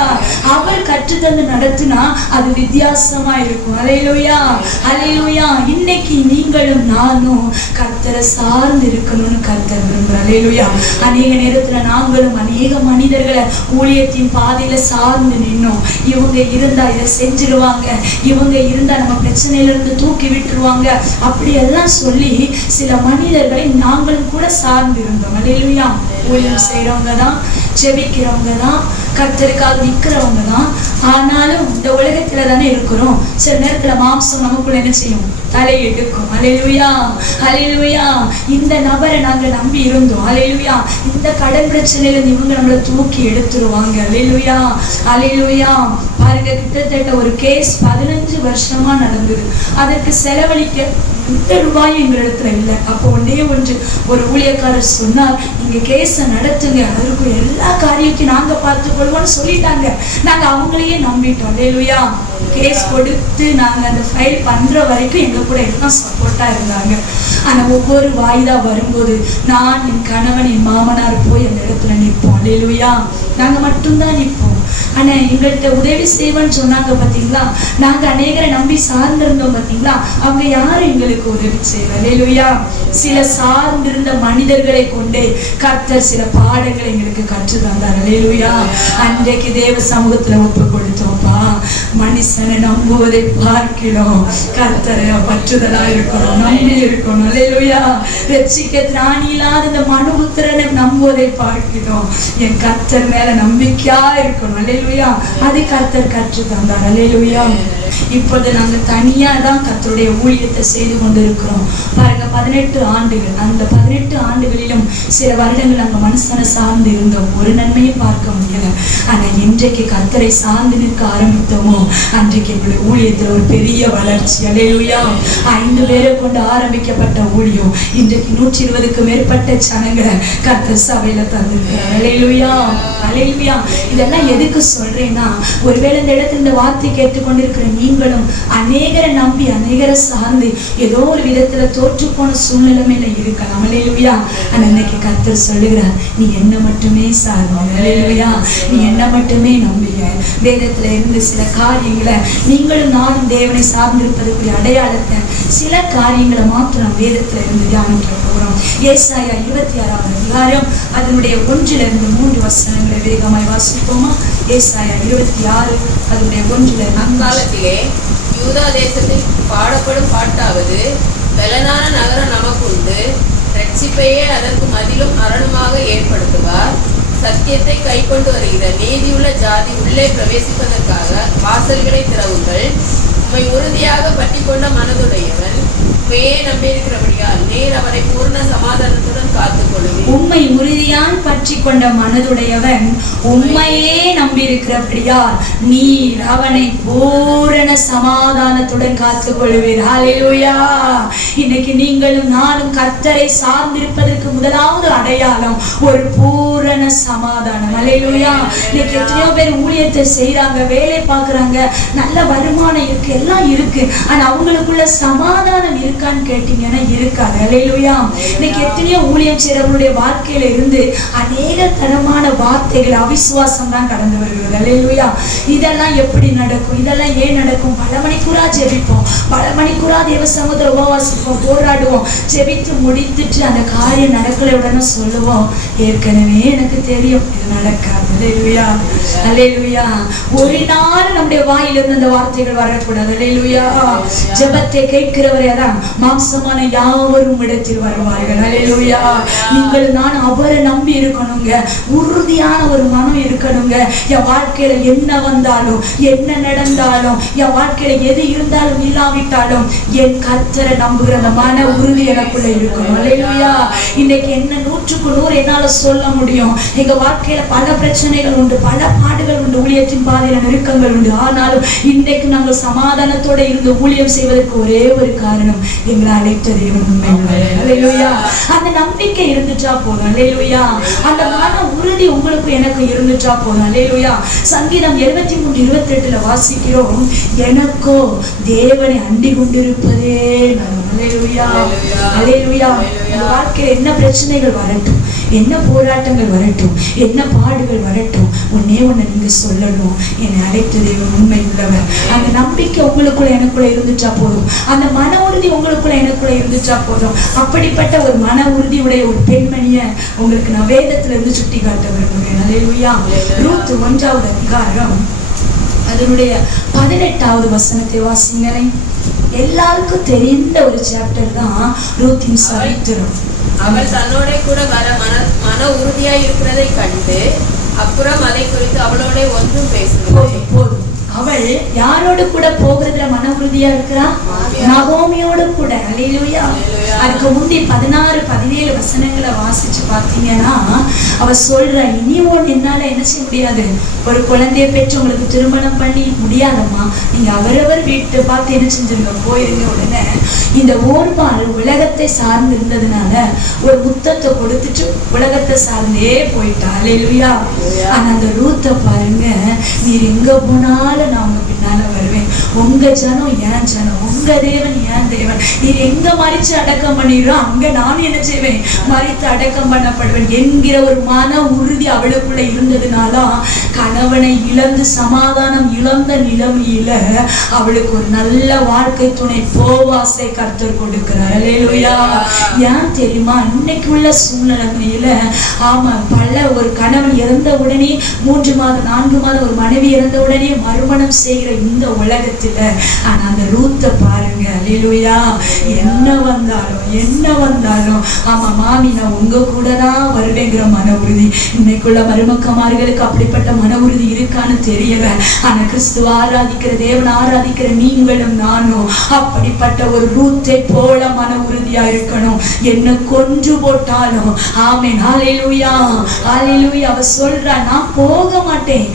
அவர் கற்று தந்து நடத்தினா அது வித்தியாசமா இருக்கும். அல்லேலூயா. அல்லேலூயா. இன்னைக்கு நீங்களும் நானும் கர்த்தரை சார்ந்து இருக்கணும்னு கர்த்தர் விரும்புகிறார். அல்லேலூயா. அநேக நேரத்துல நாங்களும் அநேக மனிதர்களை ஊழியத்தின் பாதையில சார்ந்து நின்னோம். இவங்க இருந்தா இதை செஞ்சிருவாங்க, இவங்க இருந்தா நம்ம பிரச்சனையில இருந்து தூக்கி விட்டுருவாங்க, அப்படி எல்லாம் சொல்லி சில மனிதர்களை நாங்களும் கூட சார்ந்து இருந்தோம். அல்லேலூயா. ஊழியம் செய்யறவங்க தான், ஜெபிக்கிறவங்க தான், கர்த்தருக்காக நிற்கிறவங்க தான். ஆனாலும் இந்த உலகத்துல தானே இருக்கிறோம். சில நேரத்துல மாம்சம் நமக்குள்ள என்ன செய்யும்? தலை எடுக்கும். அல்லேலூயா. அல்லேலூயா. இந்த நபரை நாங்க நம்பி இருந்தோம். அல்லேலூயா. இந்த கடன் பிரச்சனையில இவங்க நம்மளை தூக்கி எடுத்துருவாங்க. அல்லேலூயா. அல்லேலூயா. பாருங்க, கிட்டத்தட்ட ஒரு கேஸ் 15 வருஷமா நடந்தது. அதற்கு செலவழிக்க எந்த ரூபாயும் எங்களிடத்துல இல்லை. அப்போ ஒன்றே ஒன்று ஒரு ஊழியக்காரர் சொன்னார், நீங்க கேஸை நடத்துங்க, அதற்கு எல்லா காரியத்தையும் நாங்க பார்த்துக்கொள்வோம்னு சொல்லிட்டாங்க. நாங்க அவங்களையே நம்பிட்டோம். அல்லேலூயா. கேஸ் கொடுத்து நாங்க அந்த ஃபைல் பண்ற வரைக்கும் எங்க கூட எல்லாம் சப்போர்ட்டா இருந்தாங்க. ஆனா ஒவ்வொரு வாய்தா வரும்போது நான், என் கணவன், என் மாமனார் போய் அந்த இடத்துல நிற்போம். அல்லேலூயா. நாங்க மட்டும்தான் நிற்போம். ஆனா எங்கள்கிட்ட உதவி செய்வேன்னு சொன்னாங்க பாத்தீங்களா, நாங்க அநேகரை நம்பி சார்ந்திருந்தோம் பாத்தீங்களா, அவங்க யாரும் எங்களுக்கு உதவி செய்யல. அல்லேலூயா. சில சார்ந்திருந்த மனிதர்களை கொண்டே கர்த்தர் சில பாடங்களை எங்களுக்கு கற்று தந்தார். அல்லேலூயா. அன்றைக்கு தேவ சமூகத்துல ஒப்பு கொடுத்தோம்ப்பா, மனுஷனை நம்புவதை பார்க்கிறோம், கர்த்தரை பற்றுதலா இருக்கணும், நம்பி இருக்கணும். அல்லேலூயா. ரட்சிக்க திராணி இல்லாத இந்த மனுபுத்திரனை நம்புவதை பார்க்கிறோம், என் கர்த்தர் மேல நம்பிக்கையா இருக்கணும். அல்லேலூயா. அது கர்த்தர் கற்று தந்தார். அல்லேலூயா. இப்பொழுது நாங்க தனியா தான் கர்த்தருடைய ஊழியத்தை செய்து கொண்டிருக்கிறோம். பாருங்க, 18 ஆண்டுகள். அந்த 18 ஆண்டுகளிலும் சில வருடங்கள் நாங்க மனுஷனை சார்ந்து இருந்தோம், ஒரு நன்மையும் பார்க்க முடியல. ஆனா இன்றைக்கு கர்த்தரை சார்ந்து நிற்க ஆரம்பித்தோமோ, அன்றைக்கு எங்களுடைய ஊழியத்துல ஒரு பெரிய வளர்ச்சி. அல்லேலூயா. 5 பேரை கொண்டு ஆரம்பிக்கப்பட்ட ஊழியம் இன்றைக்கு 120க்கு மேற்பட்ட ஜனங்களை கர்த்தர் சபையில தந்திருக்கிறார். அல்லேலூயா. அல்லேலூயா. இதெல்லாம் எதுக்கு சொல்றேன்னா, ஒருவேளை இந்த இடத்துல இந்த வார்த்தை கேட்டுக்கொண்டிருக்கிற நீங்களும் அநேகரை நம்பி அநேகரை சார்ந்து ஏதோ ஒரு விதத்துல தோற்று போன சூழ்நிலைமையில இருக்கலாம். அல்லேலூயா. ஆனா இன்னைக்கு கர்த்தர் சொல்லுகிறார், நீ என்ன மட்டுமே சார்ந்த. அல்லேலூயா. நீ என்ன மட்டுமே நம்பிய. வேதத்துல இருந்து சில காரியங்களை நீங்களும் நானும் தேவனை சார்ந்திருப்பதற்குரிய அடையாளத்தை சில காரியங்களை மாத்திரம் வேதத்துல இருந்து தியானிக்க போகிறோம். ஏசாயா 26ஆம் அதிகாரம் அதனுடைய 1-3 வசனங்களை வேகமாய் வாசிப்போமா? ஏசாயா 26 அதனுடைய 1. அக்காலத்திலே யூதா தேசத்தில் பாடப்படும் பாட்டாவது, பலனான நகரம் நமக்கு உண்டு, ரட்சிப்பையே அதற்கு மதிலும் அரணுமாக ஏற்படுத்துவார். சத்தியத்தை கை கொண்டு வருகிற நீதியுள்ள ஜாதி உள்ளே பிரவேசிப்பதற்காக வாசல்களை திறவுங்கள். உம்மை உறுதியாக பற்றி கொண்ட மனதுடையவன் உண்மையே நம்பியிருக்கிறபடியால் நீர் அவனை பூர்ண சமாதானத்துடன் காத்துக்கொள்ளுவீர். உண்மை உறுதியாய் பற்றி கொண்ட மனதுடையவன் உண்மையே நம்பியிருக்கிறபடியால் நீர் அவனை பூரண சமாதானத்துடன் காத்துக்கொள்வீர். ஹல்லேலூயா. இன்னைக்கு நீங்களும் நானும் கர்த்தரை சார்ந்திருப்பதற்கு முதலாவது அடையாளம் ஒரு பூரண சமாதானம். ஹல்லேலூயா. இன்னைக்கு எத்தனையோ பேர் ஊழியத்தை செய்யறாங்க, வேலை பார்க்கறாங்க, நல்ல வருமானம் இருக்கு, எல்லாம் இருக்கு, ஆனா அவங்களுக்குள்ள சமாதானம் இருக்கான்னு கேட்டீங்கன்னா இருக்காது. ஹல்லேலூயா. இன்னைக்கு எத்தனையோ ஊழியம் செய்யறவங்களுடைய வாழ்க்கையில இருந்து அநேக தரமான வார்த்தைகள் அவிசுவாசம் தான் கடந்து வருகிறது. ஹல்லேலூயா. இதெல்லாம் எப்படி நடக்கும், இதெல்லாம் ஏன் நடக்கும்? பல மணிக்கூறா ஜெபிப்போம், பல மணிக்கூறா தேவ சமூகத்துல உபவாசிப்போம், போராடுவோம், ஜெபித்து முடித்துட்டு அந்த காரியம் நடக்கல உடனே சொல்லுவோம், ஏற்கனவே எனக்கு தெரியும் இது நடக்காது. ஹல்லேலூயா. ஹல்லேலூயா. ஒரு நாள் நம்முடைய வாயிலிருந்து அந்த வார்த்தைகள் வரக்கூடாது. ஹல்லேலூயா. ஜெபத்தை கேட்கிறவரே தான் மாம்சமான யாவரும் இடத்தில் வருவார்கள். ஹல்லேலூயா. நீங்கள் நான் அவரை நம்பி இருக்கணுங்க, உறுதியான ஒரு மனம் இருக்கணுங்க. என் வாழ்க்கையில என்ன வந்தாலும் என்ன நடந்தாலும், என் வாழ்க்கையில எது இருந்தாலும் இல்லாவிட்டாலும் என் கர்த்தரை நம்புகிற அந்த மன உறுதி எனக்குள்ள இருக்கணும். ஹல்லேலூயா. இன்னைக்கு என்ன 100க்கு 100 என்னால சொல்ல முடியும். எங்க வாழ்க்கையில பல பிரச்சனைகள் உண்டு, பல பாடுகள் உண்டு, ஊழியத்தின் பாதையில நெருக்கங்கள் உண்டு. ஆனாலும் இன்றைக்கு நாங்கள் சமாதானத்தோட இருந்து ஊழியம் செய்வதற்கு ஒரே ஒரு காரணம், எங்களை அழைத்த தேவன் உண்மையுள்ளவர். ஹல்லேலூயா. அந்த நம்பிக்கை இருந்துட்டா போதும். ஹல்லேலூயா. அந்த மன உறுதி உங்களுக்கு எனக்கு இருந்துட்டா போதும். ஹல்லேலூயா. சங்கீதம் 73:28 வாசிக்கிறோம், எனக்கோ தேவனை அண்டி கொண்டிருப்பதே நலம். ஹல்லேலூயா. ஹல்லேலூயா. உங்க வாழ்க்கையில என்ன பிரச்சனைகள் வரட்டும், என்ன போராட்டங்கள் வரட்டும், என்ன பாடுகள் வரட்டும், ஒன்னே ஒண்ணு நீங்க சொல்லணும், என்னை அழைத்த தேவன் உண்மை உள்ளவர். அந்த நம்பிக்கை உங்களுக்குள்ள எனக்குள்ள இருந்துட்டா போதும், அந்த மன உறுதி உங்களுக்குள்ள எனக்குள்ள இருந்துட்டா போதும். அப்படிப்பட்ட ஒரு மன உறுதியுடைய ஒரு பெண்மணிய உங்களுக்கு நான் வேதத்துல இருந்து சுட்டி காட்ட விரும்புகிறேன். ஹல்லேலூயா. ரூத் 1வது அதிகாரம் அதனுடைய 18வது வசனத்தை வாசிங்களேன். எல்லாருக்கும் தெரிந்த ஒரு சாப்டர் தான் ரூத்தின் சரித்திரம். அவள் தன்னோட கூட வர மன உறுதியாய் இருக்கிறதை கண்டு அப்புறம் அதை குறித்து அவளோட ஒன்றும் பேசவில்லை. போதும். அவள் யாரோடு கூட போகிறதுல மன உறுதியா இருக்கிறா? நகோமியோட கூட. ஹல்லேலூயா. அதுக்கு முந்தி 16-17 வசனங்களை வாசிச்சு பார்த்தீங்கன்னா அவ சொல்ற, இனி ஒன்று என்னால என்ன செய்ய முடியாது, ஒரு குழந்தைய பெற்று உங்களுக்கு திருமணம் பண்ணி முடியாதம்மா, நீங்க அவரவர் வீட்டை பார்த்து என்ன செஞ்சிருங்க, போயிருங்க. உடனே இந்த ஓர்பால் உலகத்தை சார்ந்து இருந்ததுனால ஒரு முத்தத்தை கொடுத்துட்டு உலகத்தை சார்ந்தே போயிட்டா. ஹல்லேலூயா. ஆனா அந்த ரூத்தை பாருங்க, நீர் எங்க போனாலும் நான் உங்க பின்னால வருவேன், உங்க ஜனம் என் ஜனம், உங்க தேவன் என் தேவன், நீர் எங்க மறிச்சு அடக்கம் பண்ணிடுறோம் அங்க நானும் என்ன செய்வேன், மறித்து அடக்கம் பண்ணப்படுவேன் என்கிற ஒரு மன உறுதி அவளுக்குள்ள இருந்ததுனால கணவனை இழந்து சமாதானம் இழந்த நிலைமையில அவளுக்கு ஒரு நல்ல வாழ்க்கை துணை போவாசை கர்த்தர் கொடுக்கிறார். ஹல்லேலூயா. ஏன் தெரியுமா, இன்னைக்கு உள்ள சூழ்நிலையில ஆமா பல ஒரு கணவன் இறந்த உடனே 3 மாதம் 4 மாதம் ஒரு மனைவி இறந்த உடனே மறுமணம் செய்கிற இந்த உலகத்துல, ஆனா அந்த ரூத்தை பாருங்க. ஹல்லேலூயா. என்ன வந்தாலும் ஆமா மாமி நான் உங்க கூட தான் வருவேங்கிற மன உறுதி. இன்னைக்குள்ள மருமக்கமார்களுக்கு அப்படிப்பட்ட மன உறுதி இருக்கான்னு தெரியல. ஆனா கிறிஸ்துவ ஆராதிக்கிற தேவன் ஆராதிக்கிற நீங்களும் நானும் அப்படிப்பட்ட ஒரு ரூத்தை போல மன உறுதியா இருக்கணும். என்ன கொன்று போட்டாலும் ஆமென். ஹல்லேலூயா. ஹல்லேலூயா. அவ சொல்றா, நான் போக மாட்டேன்,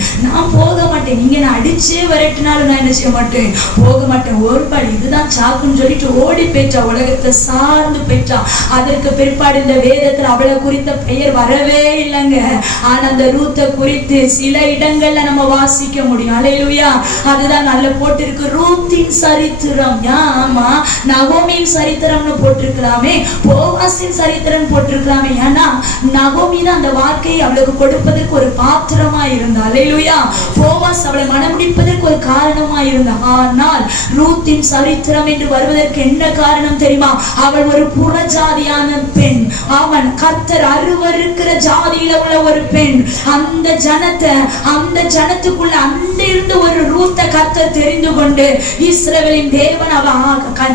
நீங்க என்ன அடிச்சே வரட்டினாலும் நான் என்ன செய்ய மாட்டேன், போக மாட்டேன். ஒருபாடு இதுதான் சாக்குன்னு சொல்லிட்டு ஓடி போயிட்டா, உலகத்தை சார்ந்து போயிட்டா. அதற்கு பிற்பாடு இந்த வேதத்துல அவளை குறித்த பெயர் வரவே இல்லைங்க. ஆனா அந்த ரூத்தை குறித்து சில இடங்கள்ல நம்ம வாசிக்க முடியும். ஹல்லேலூயா. அதுதான் நல்ல போட்டிருக்கு, ரூத்தின் சரித்திரம். ஆமா, நகோமியின் சரித்திரம்னு போட்டிருக்கலாமே, போவாசின் சரித்திரம் போட்டிருக்கலாமே. ஏன்னா நகோமி தான் அந்த வார்த்தையை அவளுக்கு கொடுப்பதற்கு ஒரு பாத்திரமா இருந்தா. ஹல்லேலூயா. போவாஸ் அவளை மனமுடிப்பதற்கு ஒரு காரணமா இருந்தா. ஆனால் ரூத்தின் சரித்திரம் என்று வருவதற்கு என்ன காரணம் தெரியுமா? அவள் ஒரு புறஜாதியான பெண். அவன் கர்த்தர் அருவருக்கிற ஜாதியில உள்ள ஒரு பெண். அந்த ஜனத்தை அந்த ஜனத்துக்குள்ள அந்த இருந்த ஒரு ரூத்தை கர்த்தர் தெரிந்து கொண்டு இஸ்ரவேலின் தேவன் அவ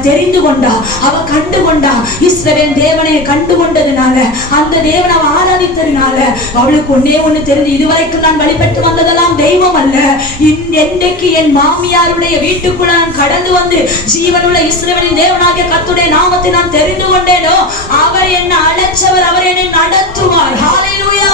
தெரிந்து கொண்டா, அவ கண்டு கொண்டா. இஸ்ரவேல் தேவனை கண்டு கொண்டதுனால, அந்த தேவனை அவ ஆராதித்ததுனால அவளுக்கு ஒன்னே ஒண்ணு தெரிஞ்சு, இதுவரைக்கும் நான் வழிபட்டு வந்ததெல்லாம் தெய்வம் அல்ல, இன்றைக்கு என் மாமியாருடைய வீட்டுக்குள்ள நான் கடந்து வந்து ஜீவனுள்ள இஸ்ரவேலின் தேவனாகிய கர்த்தருடைய நாமத்தை நான் தெரிந்து கொண்டேனோ, அவர் என்னை அழைச்சவர், அவர் என்னை நடத்துவார். ஹல்லேலூயா.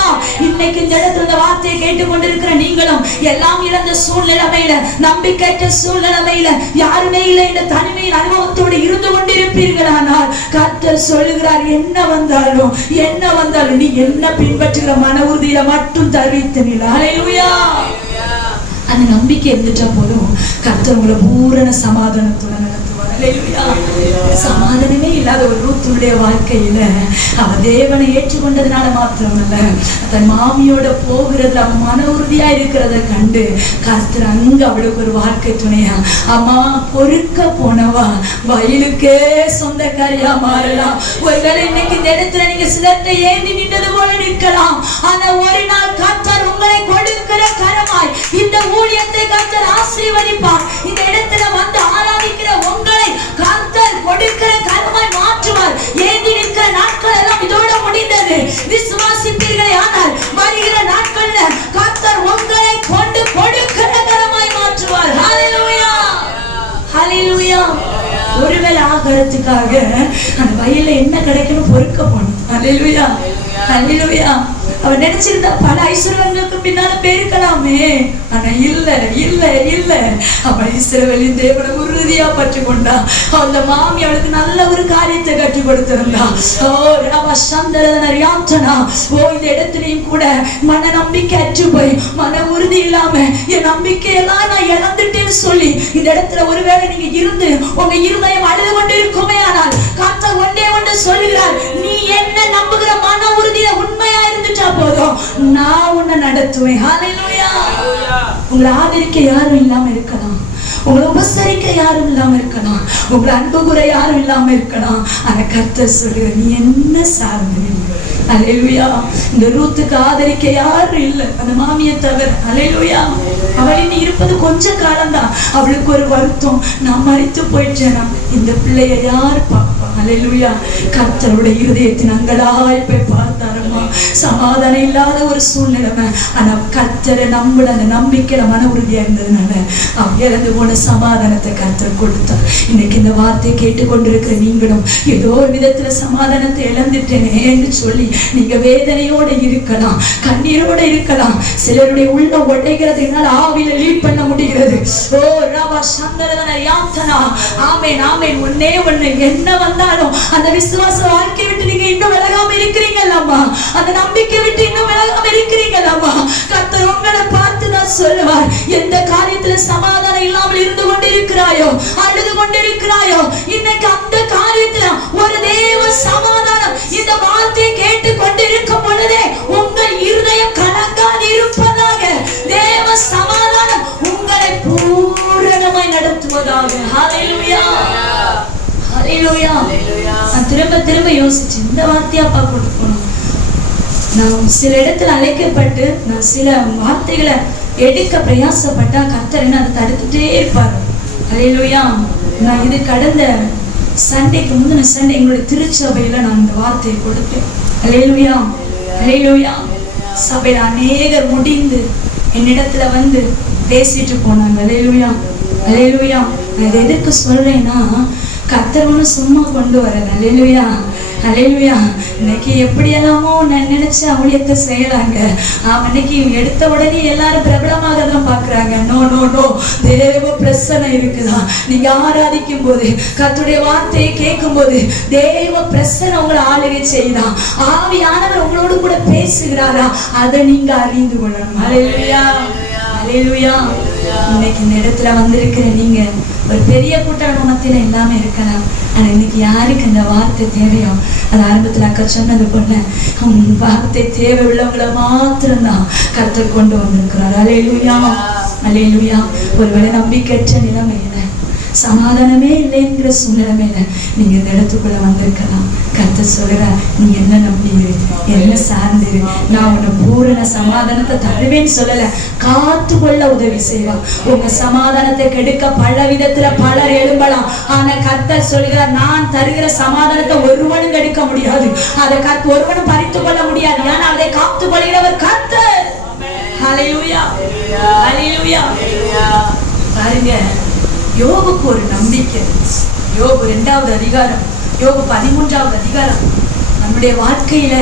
இன்னைக்கு இந்த இடத்துல இந்த வார்த்தையை கேட்டுக்கொண்டிருக்கிற நீங்களும் எல்லாம் இழந்த சூழ்நிலைமையில, நம்பிக்கையற்ற சூழ்நிலைமையில, யாருமே இல்லை என்ற தனிமையின் அனுபவத்தோடு இருந்து கொண்டிருப்பீர்களானால் கர்த்தர் சொல்லுகிறார், என்ன வந்தாலும் நீ என்ன பின்பற்றுகிற மன உறுதியில மட்டும் தரித்து நில. ஹல்லேலூயா. அந்த நம்பிக்கை இருந்துட்டா போதும், கர்த்தர் உங்களை பூரண சமாதானத்தோட நடத்துவார். சமாதானமே இல்லாத ஒரு ரூத்துடைய வாழ்க்கையில அவ தேவனை ஏற்றுக்கொண்டதுனால மாத்திரமல்ல, தன் மாமியோட போகிறதுல அவன் மன உறுதியா இருக்கிறத கண்டு கர்த்தர் அங்க அவளுக்கு ஒரு வாழ்க்கை துணையா, அம்மா பொறுக்க போனவா வயலுக்கே சொந்தக்காரியா மாறலாம். ஒருவேளை இன்னைக்கு இந்த இடத்துல நீங்க சிலத்தை ஏந்தி நின்றது போல நிற்கலாம். ஆனா ஒரு நாள் கர்த்தர் உங்களை கொடுக்கிற கரமாய் இந்த ஊழியத்தை கர்த்தர் ஆசீர்வதிப்பார். இந்த இடத்துல வந்து ஆராதிக்கிற உங்களை கர்த்தர் கொடுக்கிற கரமாய் மாற்றுவார். ஏந்தி நிற்கிற நாட்கள் எல்லாம் இதோட முடிந்தது. விசுவாசிப்பீர்களே ஆனால் வருகிற நாட்கள்ல கர்த்தர் உங்களை கொண்டு கொடுக்கிற கரமாய் மாற்றுவார். ஹல்லேலூயா. ஹல்லேலூயா. ஒருவேளை ஆகாரத்துக்காக அந்த வயல்ல என்ன கிடைக்கணும் பொறுக்க போனோம். ஹல்லேலூயா. ஹல்லேலூயா. அவர் நினைச்சிருந்தா பல ஐஸ்வர்யங்களுக்கு பின்னால பேருக்கலாமே. ஆனா இல்ல இல்ல இல்ல, அவன் இஸ்ரவேலின் தேவனை உறுதியா பற்றி கொண்டா. அந்த மாமி அவளுக்கு நல்ல ஒரு காரியத்தை கற்றுக் கொடுத்திருந்தா. இந்த இடத்துலயும் கூட மன நம்பிக்கை அற்று போய், மன உறுதி இல்லாம என் நம்பிக்கையெல்லாம் நான் இழந்துட்டேன்னு சொல்லி இந்த இடத்துல ஒருவேளை நீங்க இருந்து உங்க இருதயம் அழுது கொண்டு இருக்குமே, ஆனால் கர்த்தர் ஒன்றே ஒன்று சொல்லுகிறார், நீ என்ன நம்புகிற மன உறுதியில உண்மையா இருந்துட்டா போதும், நான் உன்னை நடத்துவேன். ஹல்லேலூயா. உங்களை ஆதரிக்க யாரும் இல்லாம இருக்கலாம், உங்களை உபசரிக்க யாரும் இல்லாம இருக்கலாம், உங்களை அன்பு கூற யாரும் இல்லாம இருக்கலாம். ஆனா கர்த்தர் சொல்லுற, நீ என்ன சார்ந்து. ஹல்லேலூயா. இந்த ரூத்துக்கு ஆதரிக்க யாரும் இல்லை, அந்த மாமியை தவிர. ஹல்லேலூயா. அவள் இனி இருப்பது கொஞ்ச காலம்தான். அவளுக்கு ஒரு வருத்தம், நான் மரித்து போயிட்டேனா, இந்த பிள்ளைய யார் பார்ப்பா? ஹல்லேலூயா. கர்த்தருடைய இருதயத்தின் அங்கலாய் போய் பார்த்தாரம்மா. சமாதானம் இல்லாத ஒரு சூழ்நிலைமை, ஆனா கர்த்தரை நம்புற அந்த நம்பிக்கையில மன உறுதியா இருந்ததுனால அவ இழந்து போன சமாதானத்தை கர்த்தர் கொடுத்தார். இன்னைக்கு இந்த வார்த்தையை கேட்டுக்கொண்டிருக்கிற நீங்களும் ஏதோ ஒரு விதத்துல சமாதானத்தை இழந்துட்டேனே என்று சொல்லி நீங்க வேதனையோட இருக்கலாம், கண்ணீரோட இருக்கலாம். சிலருடைய உள்ள உடைகிறது என்னால் ஆவியில லீட் பண்ண முடிகிறது. ஓ ரவா சந்தரதன யாத்தனா. ஆமென் ஆமென். ஒன்னே ஒண்ணு, என்ன வந்தாலும் அந்த விசுவாச வாழ்க்கை விட்டு நீங்க இன்னும் விலகாம இருக்கிறீங்களாமா, அந்த நம்பிக்கை விட்டு இன்னும் விலகாம இருக்கிறீங்களாமா. கர்த்தர் உங்களை பார்த்து தான் சொல்லுவார், எந்த காரியத்துல சமாதானம் இல்லாமல் இருந்து கொண்டிருக்கிறாயோ, அழுது கொண்டிருக்கிறாயோ, இன்னைக்கு அந்த காரியத்துல ஒரு தேவ சமாதானம் இந்த வார்த்தையை கேட்டு கொண்டிருக்கும் பொழுதே உங்கள் இருதயம் கலங்காது இருப்பதாக. தேவ சமாதானம் உங்களை பூரணமாய் நடத்துவதாக. ஹல்லேலூயா. ஹல்லேலூயா. நான் திரும்ப யோசிச்சு இந்த வார்த்தையா பார்க்க போனோம். நான் சில இடத்துல அழைக்கப்பட்டு நான் சில வார்த்தைகளை எடுக்க பிரயாசப்பட்டா கர்த்தர் என்ன அதை தடுத்துட்டே இருப்பாரு. ஹல்லேலூயா. நான் இது கடந்த சண்டேக்கு முந்தின சண்டே எங்களுடைய திருச்சபையில நான் இந்த வார்த்தையை கொடுத்தேன். ஹல்லேலூயா. ஹல்லேலூயா. சபையில அநேகர் முடிந்து என்னிடத்துல வந்து பேசிட்டு போனாங்க. ஹல்லேலூயா. ஹல்லேலூயா. நான் இதை எதுக்கு சொல்றேன்னா, கர்த்தர் ஒண்ணு சும்மா கொண்டு வரேன். ஹல்லேலூயா. ஹல்லேலூயா. இன்னைக்கு எப்படியெல்லாமோ நான் நினைச்ச ஊழியத்தை செய்யறாங்க. இன்னைக்கு எடுத்த உடனே எல்லாரும் பிரபலமாக தான் பாக்குறாங்க. No no no. தேவ பிரசன்னம் இருக்குதா? நீங்க ஆராதிக்கும் போது, கர்த்தருடைய வார்த்தையை கேட்கும் போது தேவ பிரசன்னம் உங்களை ஆளுகை செய்யுதா? ஆவியானவர் உங்களோடு கூட பேசுகிறாரா? அதை நீங்க அறிந்து கொள்ளணும். ஹல்லேலூயா. ஹல்லேலூயா. இன்னைக்கு இந்த இடத்துல வந்திருக்கிற நீங்க ஒரு பெரிய கூட்டம் மத்தியில எல்லாமே இருக்கலாம். ஆனா இன்னைக்கு யாருக்கு இந்த வார்த்தை தேவையோ, அது ஆரம்பத்துல அக்கா சொன்னது போல வார்த்தை தேவை உள்ளவங்களை மாத்திரம்தான் கர்த்தர் கொண்டு வந்திருக்கிறார். ஹல்லேலூயா. ஹல்லேலூயா. ஒருவேளை நம்பிக்கையற்ற நிலைமையில சமாதானமே இல்லைங்கிற சூழ்நிலைமையில நீங்க இந்த இடத்துக்குள்ள வந்திருக்கலாம். கர்த்தர் சொல்ற, நீ என்ன நம்பிரு, என்ன சார்ந்திரு, நான் உன்னை பூரண சமாதானத்தை தருவேன்னு சொல்லல, காத்துக்கொள்ள உதவி செய்வா. உங்க சமாதானத்தை கெடுக்க பல விதத்துல பலர் எழும்பலாம். ஆனா கர்த்தர் சொல்கிறார், நான் தருகிற சமாதானத்தை ஒருவனும் கெடுக்க முடியாது, அதை ஒருவனும் பறித்து கொள்ள முடியாது. ஏன்னா அதை காத்து கொள்கிறவர் கர்த்தர். ஹல்லேலூயா, ஹல்லேலூயா. பாருங்க, யோபுக்கு ஒரு நம்பிக்கை. யோபு 2வது அதிகாரம், யோபு 13வது அதிகாரம். நம்முடைய வாழ்க்கையில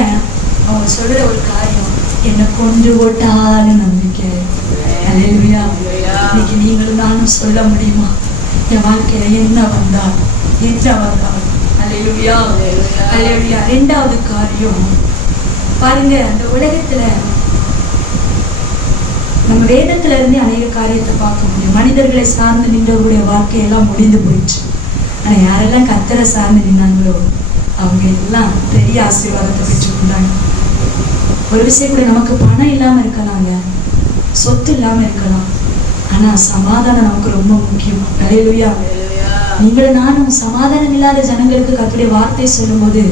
அவங்க சொல்ற ஒரு காரியம், என்ன கொண்டு போட்டாலும் நம்பிக்கை. ஹல்லேலூயா. இன்னைக்கு நீங்களும் நானும் சொல்ல முடியுமா, என் வாழ்க்கையில என்ன வந்தால் என்ன வந்தால். ஹல்லேலூயா, ஹல்லேலூயா. 2வது காரியம் பாருங்க, அந்த உலகத்துல நம்ம வேதத்துல இருந்து அநேக காரியத்தை பார்க்க முடியும். மனிதர்களை சார்ந்து நின்றவருடைய வாழ்க்கையெல்லாம் முடிந்து போயிடுச்சு. ஆனா யாரெல்லாம் கர்த்தரை சார்ந்து நின்னாங்களோ அவங்க எல்லாம் பெரிய ஆசீர்வாதத்தை பெற்றுக்கொண்டாங்க. ஒரு விஷயம் கூட, நமக்கு பணம் இல்லாம இருக்கலாங்க, சொத்து இல்லாம இருக்கலாம், ஆனா சமாதானம் நமக்கு ரொம்ப முக்கியம். ஹல்லேலூயா. நீங்களும் நானும் சமாதானம் இல்லாத ஜனங்களுக்கு கர்த்தருடைய வார்த்தை சொல்லும் போது,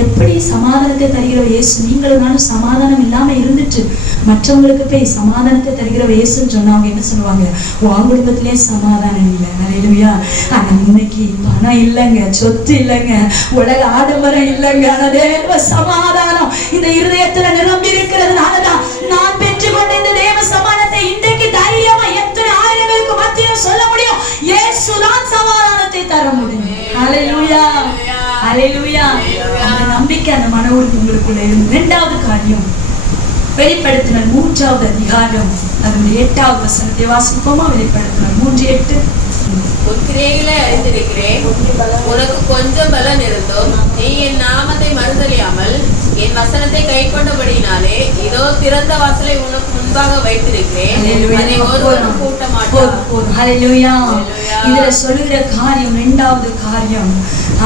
எப்படி சமாதானத்தை தருகிற இயேசு, நீங்களும் நானும் சமாதானம் இல்லாம இருந்துட்டு மற்றவங்களுக்கு போய் சமாதானத்தை தருகிற இயேசுன்னு சொன்னா அவங்க என்ன சொல்லுவாங்க, உன் குடும்பத்திலே சமாதானம் இல்லை. ஹல்லேலூயா. ஆனா இன்னைக்கு பணம் இல்லைங்க, சொத்து இல்லைங்க, உலக ஆடம்பரம் இல்லைங்க, ஆனா தேவ சமாதானம் இந்த இருதயத்துல நிரம்பி இருக்கிறதுனாலதான் நான் பெற்றுக்கொண்ட இந்த தேவ சமாதானத்தை இன்றைக்கு தைரியமா எத்தனை ஆயிரங்களுக்கு மத்தியிலும் சொல்ல முடியும், இயேசுதான் சமாதானத்தை தர முடியும். ஹல்லேலூயா, ஹல்லேலூயா. அந்த நம்பிக்கை, அந்த மன உறுதி உங்களுக்குள்ள இருந்து. 2வது காரியம், வெளிப்படுத்தினர் 3வது அதிகாரம் அதனுடைய 8வது வசனத்தை வாசிப்போமா? வெளிப்படுத்தினர் 3:8. உன் கிரியைகளை அறிந்திருக்கிறேன், உனக்கு கொஞ்சம் பலன் இருந்தும் நீ என் நாமத்தை மறுதலியாமல் என் வசனத்தை கைக்கொண்டபடினாலே இதோ திறந்த வாசலை உனக்கு முன்பாக வைத்திருக்கிறேன், அதை ஒருவரும் கூட்ட மாட்டான். ஹல்லேலூயா. இதுல சொல்லுகிற காரியம் 2வது காரியம்,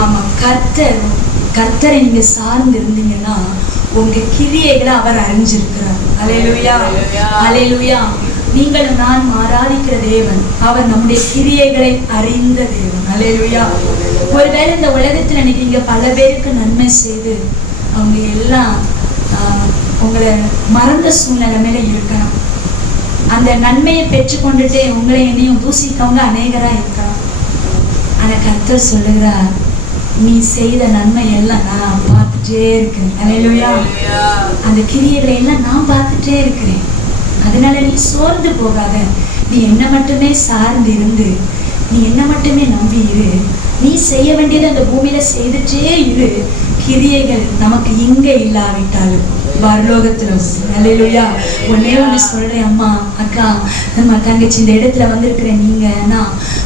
ஆமா, கர்த்தரை நீங்க சார்ந்து இருந்தீங்கன்னா உங்க கிரியைகளை அவர் அறிஞ்சிருக்கிறார். ஹல்லேலூயா, ஹல்லேலூயா. நீங்களும் நான் ஆராதிக்கிற தேவன், அவர் நம்முடைய கிரியைகளை அறிந்த தேவன். ஹல்லேலூயா. ஒருவேளை இந்த உலகத்துல நீங்க பல பேருக்கு நன்மை செய்து அவங்க எல்லாம் உங்களை மறந்த சூழ்நிலை மேல இருக்கலாம். அந்த நன்மையை பெற்றுக்கொண்டுட்டே உங்களை என்னையும் தூசிக்கவங்க அநேகரா இருக்கலாம். ஆனா கர்த்தர் சொல்லுகிறார், நீ செய்த நன்மை எல்லாம் நான் பார்த்துட்டே இருக்கேன். ஹல்லேலூயா. அந்த கிரியைகளை எல்லாம் நான் பார்த்துட்டே இருக்கிறேன். அதனால நீ சோர்ந்து போகாத, நீ என்ன மட்டுமே சார்ந்து இருந்து, நீ என்ன மட்டுமே நம்பி இரு. நீ செய்ய வேண்டியது அந்த பூமியில செய்துட்டே இரு. கிரியைகள் நமக்கு இங்க இல்லாவிட்டாலும் பரலோகத்துல. ஹல்லேலூயா. ஒன்னே ஒண்ணு சொல்றேன், அம்மா, அக்கா, நம்ம தங்கச்சி, இந்த இடத்துல வந்திருக்கிற நீங்கன்னா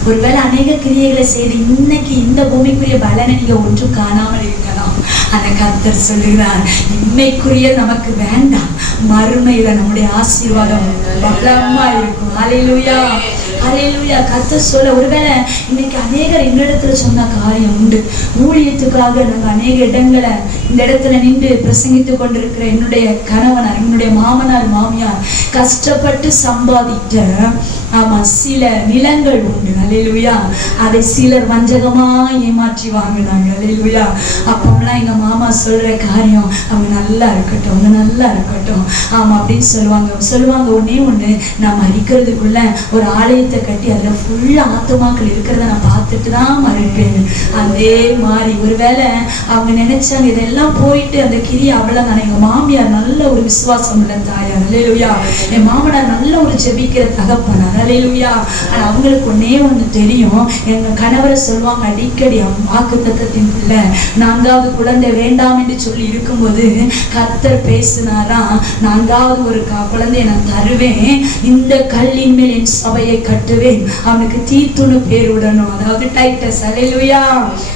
ஒருவேளை அநேக கிரியைகளை செய்து இன்னைக்கு இந்த பூமிக்குரிய பலனை நீங்க ஒன்றும் காணாமல் இருக்கலாம். ஆனா கர்த்தர் சொல்லுகிறார், இன்னைக்குரிய நமக்கு வேண்டாம், மறுமையில நம்முடைய ஆசீர்வாதம் பலமா இருக்கும். ஹல்லேலூயா, ஹல்லேலூயா. கர்த்தர் சொல்ல, ஒருவேளை இன்னைக்கு அநேகர் இந்த இடத்துல சொன்ன காரியம் உண்டு. ஊழியத்துக்காக நாங்க அநேக இடங்களை இந்த இடத்துல நின்று பிரசங்கித்து கொண்டிருக்கிற என்னுடைய கணவனார், என்னுடைய மாமனார், மாமியார் கஷ்டப்பட்டு சம்பாதித்த ஆமா சில நிலங்கள் உண்டு. ஹல்லேலூயா. அதை சிலர் வஞ்சகமா ஏமாற்றி வாங்கினாங்க. ஹல்லேலூயா. அப்பெல்லாம் எங்க மாமா சொல்ற காரியம், அவங்க நல்லா இருக்கட்டும், அவங்க நல்லா இருக்கட்டும், ஆமா அப்படின்னு சொல்லுவாங்க. ஒன்னே ஒண்ணு, நான் மறிக்கிறதுக்குள்ள ஒரு ஆலயத்தை கட்டி அதுல ஃபுல்லா ஆத்துமாக்கள் இருக்கிறத நான் பார்த்துட்டு தான் மறிப்பேன். அதே மாதிரி ஒருவேளை அவங்க நினைச்சாங்க இதெல்லாம் போயிட்டு அந்த கிரியை அவ்வளவுதானே. எங்க மாமியார் நல்ல ஒரு விசுவாசம் உள்ள தாயார். ஹல்லேலூயா. என் மாமனார் நல்ல ஒரு ஜெபிக்கிற தகப்பனார். ஹல்லேலூயா. ஆனா அவங்களுக்கு ஒன்னே ஒண்ணு தெரியும், எங்க கணவரை சொல்லுவாங்க அடிக்கடி, வாக்குத்தத்தத்தின் பிள்ளை 4வது குழந்தை வேண்டாம் என்று சொல்லி இருக்கும்போது கர்த்தர் பேசினாரா, 4வது ஒரு குழந்தையை நான் தருவேன், இந்த கல்லின் மேல் என் சபையை கட்டுவேன், அவனுக்கு தீத்துன்னு பேர் விடணும், அதாவது டைட்டஸ். ஹல்லேலூயா,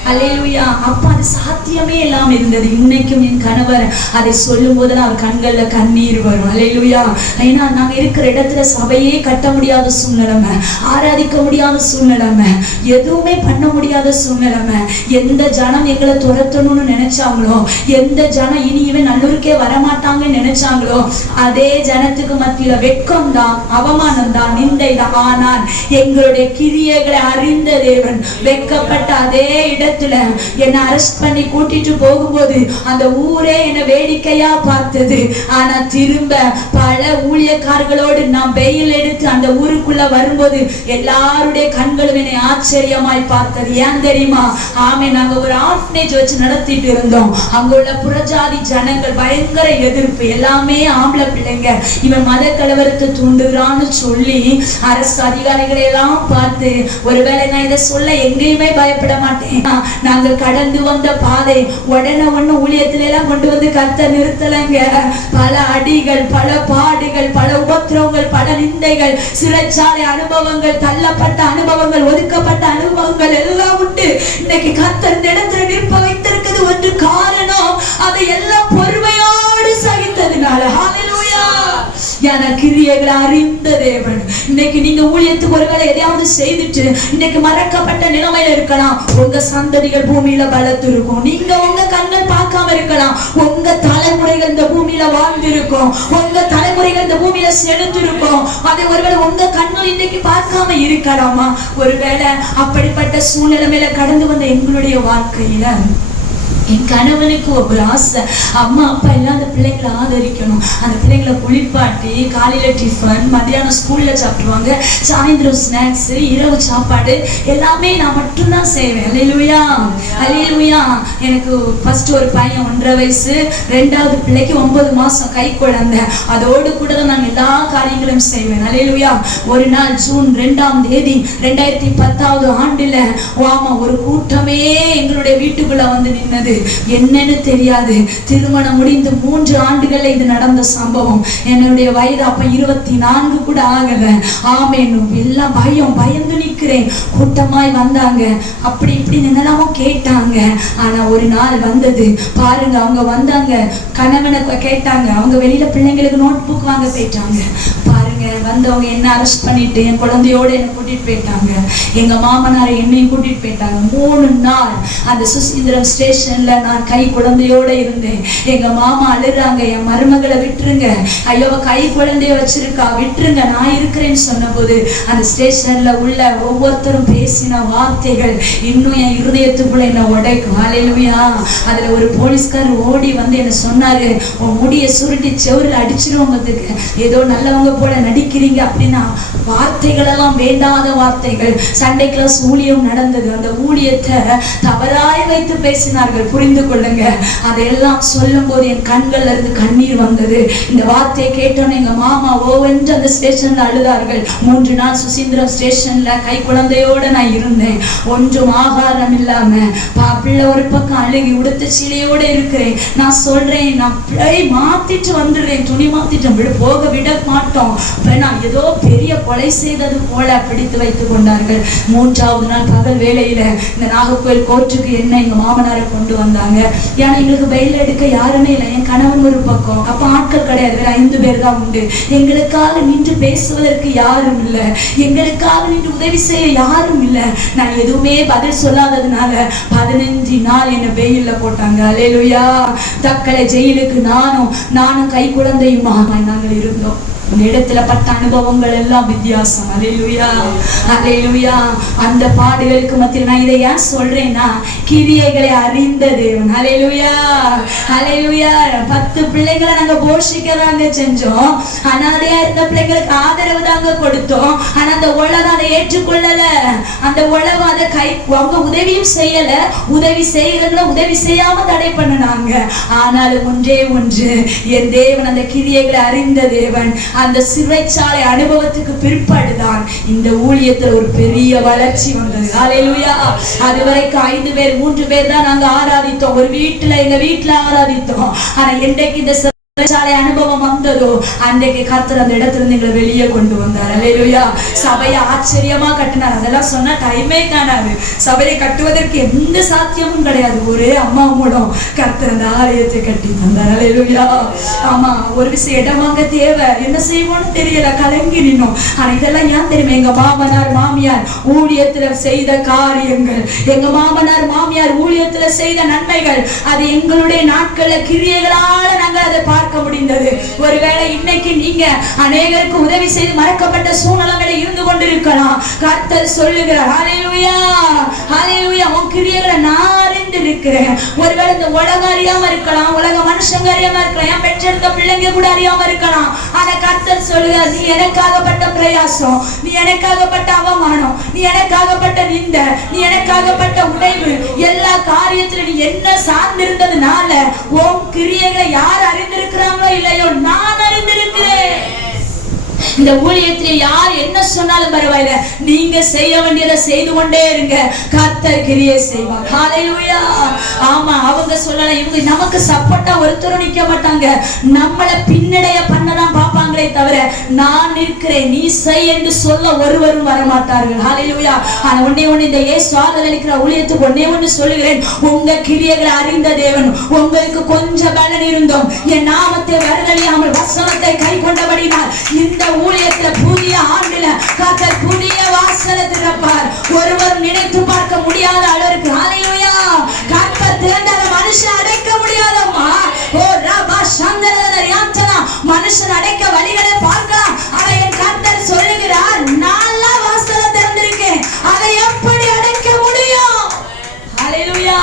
ஹல்லேலூயா. அப்ப அது சாத்தியமே இல்லாம இருந்தது. இன்னைக்கும் என் கணவர் அதை சொல்லும் போதெல்லாம் அவர் கண்கள்ல கண்ணீர் வரும். ஹல்லேலூயா. ஏன்னா நாங்க இருக்கிற இடத்துல சபையே கட்ட முடியாத சூழ்நிலைமை, ஆராதிக்க முடியாத சூழ்நிலைமை, எதுவுமே பண்ண முடியாத சூழ்நிலைமை. எந்த ஜனம் எங்களை துரத்தணும்னு நினைச்சாங்களோ, எந்த ஜனம் இனிமே நல்லூருக்கே வரமாட்டாங்கன்னு நினைச்சாங்களோ, அதே ஜனத்துக்கு மத்தியில வெட்கம் தான், அவமானம் தான், நிந்தை தான். ஆனால் எங்களுடைய கிரியைகளை அறிந்த தேவன் வெட்கப்பட்ட அதே இடத்துல என்னை அரெஸ்ட் பண்ணி கூட்டிட்டு போகும்போது அந்த ஊரே என்னை வேடிக்கையா பார்த்தது. ஆனா திரும்ப பல ஊழியக்காரர்களோடு நான் பெயில் எடுத்து அந்த ஊருக்குள்ள வரும்போது எல்லாருடைய கண்களும் என்னை ஆச்சரியமாய் பார்த்தது. ஏன் தெரியுமா? ஆமே, நாங்க ஒரு ஆர்ஃபனேஜ் வச்சு நடத்திட்டு இருந்தோம். அங்க உள்ள புறஜாதி ஜனங்கள் பயங்கர எதிர்ப்பு, எல்லாமே ஆம்பளை பிள்ளைங்க, இவன் மத கலவரத்தை தூண்டுகிறான்னு சொல்லி அரசு அதிகாரிகளை எல்லாம் பார்த்து, ஒருவேளை நான் இதை சொல்ல எங்கேயுமே பயப்பட மாட்டேன், நாங்க கடந்து வந்த பாதை உடனே ஒண்ணு ஊழியத்தில எல்லாம் கொண்டு வந்து கத்த நிறுத்தலைங்க. பல அடிகள், பல பாடுகள், பல உபத்திரவங்கள், பல நிந்தைகள், சிறைச்சாலை அனுபவங்கள், தள்ளப்பட்ட அனுபவங்கள், ஒதுக்கப்பட்ட அனுபவங்கள் எல்லாம் உண்டு. இன்னைக்கு கர்த்தர் இந்த இடத்துல நிற்ப வைத்திருக்கிறது ஒன்று காரணம், அதை எல்லாம் பொறுமையோடு சகித்ததுனால. ஹல்லேலூயா! என கிரியைகளை அறிந்த தேவன். இன்னைக்கு நீங்க ஊழியத்துக்கு ஒருவேளை எதையாவது செய்துட்டு இன்னைக்கு மறக்கப்பட்ட நிலைமையில இருக்கலாம். உங்க சந்ததிகள் பூமியில பலத்து இருக்கும், நீங்க உங்க கண்கள் பார்க்காம இருக்கலாம். உங்க தலைமுறைகள் இந்த பூமியில வாழ்ந்திருக்கும், உங்க தலைமுறைகள் இந்த பூமியில செலுத்திருக்கும். அதை ஒருவேளை உங்க கண்கள் இன்னைக்கு பார்க்காம இருக்கலாமா? ஒருவேளை அப்படிப்பட்ட சூழ்நிலைமையில கடந்து வந்த எங்களுடைய வாழ்க்கையில என் கணவனுக்கு ஒரு ஆசை, அம்மா அப்பா எல்லாம் அந்த பிள்ளைங்களை ஆதரிக்கணும், அந்த பிள்ளைங்களை குளிப்பாட்டி காலையில டிஃபன், மத்தியானம் ஸ்கூல்ல சாப்பிடுவாங்க, சாயந்தரம் ஸ்நாக்ஸ், இரவு சாப்பாடு எல்லாமே நான் மட்டும்தான் செய்வேன். அல்லேலூயா, அல்லேலூயா. எனக்கு ஃபர்ஸ்ட் ஒரு பையன் 1.5 வயசு, 2வது பிள்ளைக்கு 9 மாசம் கை குழந்தை. அதோடு கூட தான் நான் எல்லா காரியங்களும் செய்வேன். அல்லேலூயா. ஒரு நாள் ஜூன் 2ஆம் தேதி 2010வது ஆண்டுல ஒரு கூட்டமே எங்களுடைய வீட்டுக்குள்ள வந்து நின்னது. என்னன்னு தெரியாது. திருமணம் முடிந்து 3 ஆண்டுகள்ல இது நடந்த சம்பவம். என்னுடைய வயது அப்ப 24 கூட ஆகல. ஆமென். எல்லாம் பயந்து நிக்கிறேன். கூட்டமாய் வந்தாங்க, அப்படி இப்படி என்னெல்லாமோ கேட்டாங்க. ஆனா ஒரு நாள் வந்தது பாருங்க, அவங்க வந்தாங்க, கணவனை கேட்டாங்க, அவங்க வெளியில பிள்ளைங்களுக்கு நோட் புக் வாங்க போயிட்டாங்க. பாருங்க, வந்தவங்க என்ன அரெஸ்ட் பண்ணிட்டு என் குழந்தையோட என்ன கூட்டிட்டு போயிட்டாங்க. எங்க மாமனாரை என்னையும் கூட்டிட்டு போயிட்டாங்க. 3 நாள் அந்த சுசீந்திரம் ஸ்டேஷன்ல நான் கை குழந்தையோட இருந்தேன். எங்க மாமா அழுறாங்க, என் மருமகளை விட்டுருங்க, ஐயோ கை குழந்தைய வச்சிருக்கா, விட்டுருங்க, நான் இருக்கிறேன்னு சொன்ன போது அந்த ஸ்டேஷன்ல உள்ள ஒவ்வொருத்தரும் பேசின வார்த்தைகள் இன்னும் என் இருதயத்துக்குள்ள என்ன உடைக்கும். ஹல்லேலூயா. அதுல ஒரு போலீஸ்காரர் ஓடி வந்து என்ன சொன்னாரு, உன் முடிய சுருட்டி செவுரில் அடிச்சிருவங்கிறதுக்கு ஏதோ நல்லவங்க போல நடிக்கிறீங்க அப்படின்னா. வார்த்தைகள் எல்லாம் வேண்டாத வார்த்தைகள். சண்டே கிளாஸ் ஊழியம் நடந்தது. அந்த ஊழியத்தை தவறாய் வைத்து பேசினார்கள். புரிந்து கொள்ளுங்க. அதையெல்லாம் சொல்லும் போது என் கண்கள்ல இருந்து கண்ணீர் வந்தது. இந்த வார்த்தையை கேட்டோன்னு எங்க மாமா ஓவென்று அந்த ஸ்டேஷன்ல அழுதார்கள். 3 நாள் சுசீந்திரம் ஸ்டேஷன்ல கை குழந்தையோட நான் இருந்தேன். ஒன்றும் ஆகாரம் இல்லாம பிள்ளை ஒரு பக்கம் அழுகி உடுத்த சீலையோட இருக்கிறேன். நான் சொல்றேன், நான் மாத்திட்டு வந்துடுறேன், துணி மாத்திட்டு போக விட மாட்டோம். நான் ஏதோ பெரிய கொலை செய்தது போல பிடித்து வைத்துக் கொண்டார்கள். 3வது நாள் பகல் வேளையில இந்த நாகர்கோவில் கோர்ட்டுக்கு என்ன எங்க மாமனாரை கொண்டு வந்தாங்க. ஏன்னா எங்களுக்கு வெயில் எடுக்க யாருமே இல்லை. என் கணவன் ஒரு பக்கம், அப்ப ஆட்கள் கிடையாது, வேற 5 பேர் தான் உண்டு. எங்களுக்காக நின்று பேசுவதற்கு யாரும் இல்லை, எங்களுக்காக நின்று உதவி செய்ய யாரும் இல்லை. நான் எதுவுமே பதில் சொல்லாததுனால 15 நாள் என்ன வெயில்ல போட்டாங்க. அல்லேலூயா. தக்கலை ஜெயிலுக்கு நானும் கை குழந்தையுமா நாங்கள் இருந்தோம். இந்த இடத்துல பட்ட அனுபவங்கள் எல்லாம் வித்தியாசம். அல்லேலூயா, அல்லேலூயா. அந்த பாடுகளுக்கு மத்தியில் நான் இதை ஏன் சொல்றேன்னா, கிரியைகளை அறிந்த தேவன். அல்லேலூயா, அல்லேலூயா. 10 பிள்ளைகளை நாங்க போஷிக்க தாங்க செஞ்சோம். அனாதையா இருந்த பிள்ளைங்களுக்கு ஆதரவு தாங்க கொடுத்தோம். ஆனா அந்த உலகம் அதை ஏற்றுக்கொள்ளல. அந்த உலகம் அதை அவங்க உதவியும் செய்யல, உதவி செய்யறதுல உதவி செய்யாம தடை பண்ணினாங்க. ஆனாலும் ஒன்றே ஒன்று, என் தேவன் அந்த கிரியைகளை அறிந்த தேவன். அந்த சிறைச்சாலை அனுபவத்துக்கு பிற்பாடுதான் இந்த ஊழியத்தில் ஒரு பெரிய வளர்ச்சி வந்தது. ஹல்லேலூயா. அதுவரைக்கும் 5 பேர் 3 பேர் தான் நாங்க ஆராதித்தோம். எங்க வீட்டுல ஆராதித்தோம். ஆனா இன்றைக்கு இந்த அனுபவம் வந்ததோ அன்றைக்கு கர்த்தர் அந்த இடத்துல இருந்து எங்களை வெளியே கொண்டு வந்தார். அல்லேலூயா. சபையை ஆச்சரியமா கட்டினார். அதெல்லாம் சொன்னா டைமே காணாது. சபையை கட்டுவதற்கு எந்த சாத்தியமும் கிடையாது. ஒரே அம்மா மூலம் கர்த்தர் அந்த ஆலயத்தை கட்டி தந்தார். அல்லேலூயா. ஆமா, ஒரு விஷயம் இடம் வாங்க தேவை, என்ன செய்வோம்னு தெரியல, கலங்கி நின்னோம். ஆனா இதெல்லாம் ஏன் தெரியுமா? எங்க மாமனார் மாமியார் ஊழியத்துல செய்த காரியங்கள், எங்க மாமனார் மாமியார் ஊழியத்துல செய்த நன்மைகள், அது எங்களுடைய நாட்கள்ல கிரியைகளால நாங்கள் அதை பார்க்க முடிந்தது. ஒருவேளை இன்னைக்கு நீங்க அநேகருக்கு உதவி செய்து மறக்கப்பட்ட சூழ்நிலைகளை இருந்து கொண்டிருக்கலாம். கர்த்தர் சொல்லுகிறார், ஹல்லேலூயா ஹல்லேலூயா, உன் கிரியைகளை நான் அறிந்திருக்கிறேன். ஒருவேளை இந்த உலகம் அறியாம இருக்கலாம், உலக மனுஷங்க அறியாம இருக்கலாம், என் பெற்றெடுத்த பிள்ளைங்க கூட அறியாம இருக்கலாம். ஆனா கர்த்தர் சொல்லுகிறார், நீ எனக்காகப்பட்ட பிரயாசம், நீ எனக்காகப்பட்ட அவமானம், நீ எனக்காகப்பட்ட நிந்த, நீ எனக்காகப்பட்ட உடைவு, எல்லா காரியத்திலும் நீ என்ன சார்ந்திருந்ததுனால உன் கிரியைகளை யார் அறிந்திருக்கிறாங்களோ இல்லையோ நான் அறிந்திருக்கிறேன். இந்த ஊழியத்திலே யார் என்ன சொன்னாலும் பரவாயில்ல, நீங்க செய்ய வேண்டியதை செய்து கொண்டே இருங்க, கர்த்தர் கிரியை செய்வார். ஹல்லேலூயா. ஆமா, அவங்க சொல்லலாம், இவங்க நமக்கு சப்போர்ட்டா ஒருத்தரும் நிக்க மாட்டாங்க, நம்மளை பின்னடைய பண்ணதான் பார்ப்பாங்களே தவிர நான் இருக்கிறேன் நீ செய் என்று சொல்ல ஒருவரும் வரமாட்டார்கள். ஹல்லேலூயா. ஆனா ஒன்னே ஒண்ணு, இந்த இயேசு ஆதரவளிக்கிற ஊழியத்துக்கு ஒன்னே ஒண்ணு சொல்லுகிறேன், உங்க கிரியைகளை அறிந்த தேவன் உங்களுக்கு கொஞ்சம் பலன் இருந்தோம் என் நாமத்தை வரதழியாமல் வசனத்தை கை கொண்டபடினால் இந்த ஊழியத்துல புதிய ஆண்டுல கர்த்தர் புதிய வாசலை திறப்பார். ஒருவர் நினைத்து பார்க்க முடியாத அளவுக்கு. ஹல்லேலூயா. கர்த்தர் திறந்தால மனுஷன் அடைக்க முடியாதம்மா. ஓ ரபா சந்தரதரியாந்தனா, மனுஷன் அடைக்க வழிகளை பார்க்கலாம். ஆனா என் கர்த்தர் சொல்லுகிறார், நான் வாசலை திறந்திருக்கேன், அதை எப்படி அடைக்க முடியும்? ஹல்லேலூயா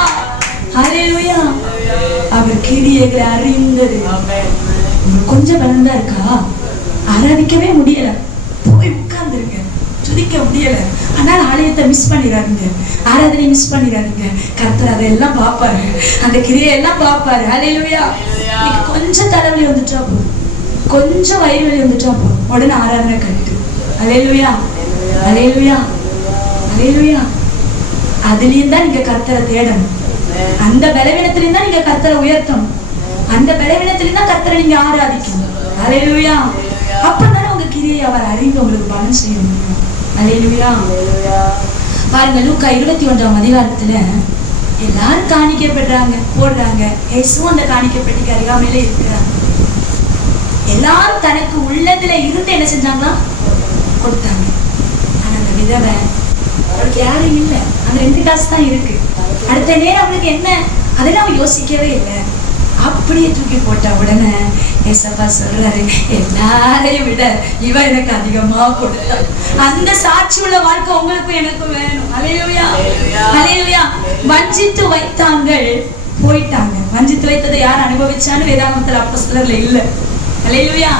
ஹல்லேலூயா. அவர் கிரியைகளை அறிந்தது. கொஞ்சம் பலன் தான் இருக்கா, ஆராதிக்கவே முடியல, போய் உட்கார்ந்துருங்க, துதிக்க முடியல, ஆனால் ஆலயத்தை மிஸ் பண்ணிடாதீங்க, ஆராதனை மிஸ் பண்ணிடாதீங்க. கர்த்தர் அதெல்லாம் பார்ப்பாரு, அந்த கிரியையெல்லாம் பார்ப்பாரு. ஹல்லேலூயா. இன்னைக்கு கொஞ்சம் தலைவலி வந்துட்டா போதும், கொஞ்சம் வயிறு வலி வந்துட்டா போதும், உடனே ஆராதனை கட்டு. ஹல்லேலூயா ஹல்லேலூயா ஹல்லேலூயா. அதுலயும் தான் நீங்க கர்த்தரை தேடணும், அந்த பலவீனத்திலையும் தான் நீங்க கர்த்தரை உயர்த்தணும், அந்த பலவீனத்திலையும் தான் கர்த்தரை நீங்க ஆராதிக்கணும். ஹல்லேலூயா. அப்பதானே உங்க கிரியை அவர் அறிந்து உங்களுக்கு பலன் செய்ய முடியும். அல்லேலூயா. பாருங்க, லூக்கா 21ஆம் அதிகாரத்துல எல்லாரும் காணிக்கப்படுறாங்க, போடுறாங்க. இயேசுவும் அந்த காணிக்கப்பட்டிக்கு அறியாமலே இருக்கிறாங்க. எல்லாரும் தனக்கு உள்ளதுல இருந்து என்ன செஞ்சாங்களா, கொடுத்தாங்க. ஆனா அந்த விதவை, அவளுக்கு யாரும் இல்லை, அந்த 2 காசு தான் இருக்கு. அடுத்த நேரம் அவளுக்கு என்ன, அதெல்லாம் அவன் யோசிக்கவே இல்லை, அப்படியே தூக்கி போட்ட உடனே ஏசப்பா சொல்றாரு, எல்லாரையும் விட இவ எனக்கு அதிகமா கொடுத்தா. அந்த சாட்சி உள்ள வாழ்க்கை உங்களுக்கும் எனக்கும் வேணும். ஹல்லேலூயா ஹல்லேலூயா. வஞ்சித்து வைத்தாங்க, போயிட்டாங்க. வஞ்சித்து வைத்ததை யார் அனுபவிச்சான்னு வேதாகமத்துல அப்போஸ்தலர்ல இல்ல. ஹல்லேலூயா.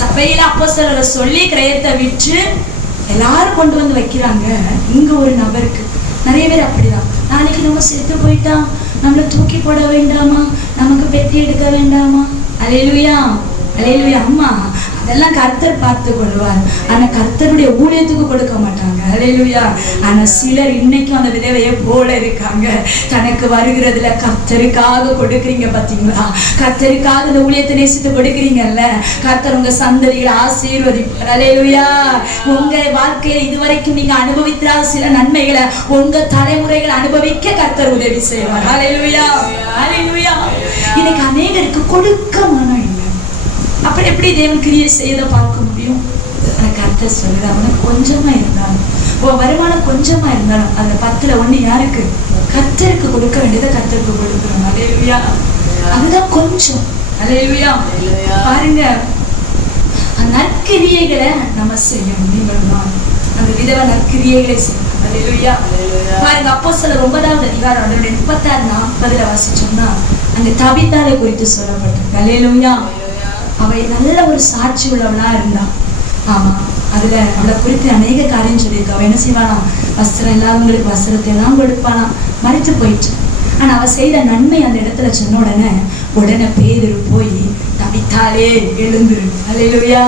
சபையில அப்போஸ்தலரை சொல்லி கிரயத்தை விற்று எல்லாரும் கொண்டு வந்து வைக்கிறாங்க. இங்க ஒரு நபருக்கு, நிறைய பேர் அப்படிதான், நாளைக்கு நம்ம செத்து போயிட்டா நம்மள தூக்கி போட வேண்டாமா, நமக்கு பெட்டி எடுக்க வேண்டாமா? அல்லேலூயா அல்லேலூயா. அம்மா, அதெல்லாம் கர்த்தர் பார்த்து கொள்வார். ஆனா கர்த்தருடைய ஊழியத்துக்கு கொடுக்க மாட்டாங்க. அல்லேலூயா. ஆனா சிலர் இன்னைக்கும் அந்த விதவையை போல இருக்காங்க. தனக்கு வருகிறதுல கர்த்தருக்காக கொடுக்குறீங்க பாத்தீங்களா? கர்த்தருக்காக இந்த ஊழியத்தை நேசித்து கொடுக்குறீங்கல்ல, கர்த்தர் உங்க சந்ததிகளை ஆசீர்வதிப்பார். அல்லேலூயா. உங்க வாழ்க்கையில இதுவரைக்கும் நீங்க அனுபவித்தாத சில நன்மைகளை உங்க தலைமுறைகளை அனுபவிக்க கர்த்தர் உதவி செய்வார். அல்லேலூயா அல்லேலூயா. இன்னைக்கு அநேகருக்கு கொடுக்க மனம் இல்லை. அப்படி எப்படி தேவன் கிரியை செய்யத பார்க்க முடியும்? கர்த்தர் சொல்லுது, அவனுக்கு கொஞ்சமா இருந்தாலும், உன் வருமானம் கொஞ்சமா இருந்தாலும் அதுல 10ல் 1 யாருக்கு? கர்த்தருக்கு கொடுக்க வேண்டியதை கர்த்தருக்கு கொடுக்கிறோம். அல்லேலூயா. அதுதான் கொஞ்சம். அல்லேலூயா. பாருங்க, நற்கிரியைகளை நம்ம செய்யணும். நீங்களும் அந்த விதவை நற்கிரியைகளை செய்யணும். அல்லேலூயா. பாருங்க, அப்போஸ்தலர் 9ஆவது அதிகாரம் 36-40 வாசிச்சோம்னா அங்க தபித்தாளை குறித்து சொல்லப்பட்டிருக்கு. அல்லேலூயா. அவ நல்ல ஒரு சாட்சி உள்ளவளா இருந்தா. ஆமா, அதுல அவளை குறித்து அநேக காரியம் சொல்லியிருக்கா. அவ என்ன செய்வாளாம், வஸ்திரம் இல்லாதவங்களுக்கு வஸ்திரத்தை எல்லாம் கொடுப்பாளாம். மறித்து போயிட்டு, ஆனா அவ செய்த நன்மை அந்த இடத்துல சொன்ன உடனே பேதுரு போய் தபித்தாளே எழுந்துரு. அல்லேலூயா.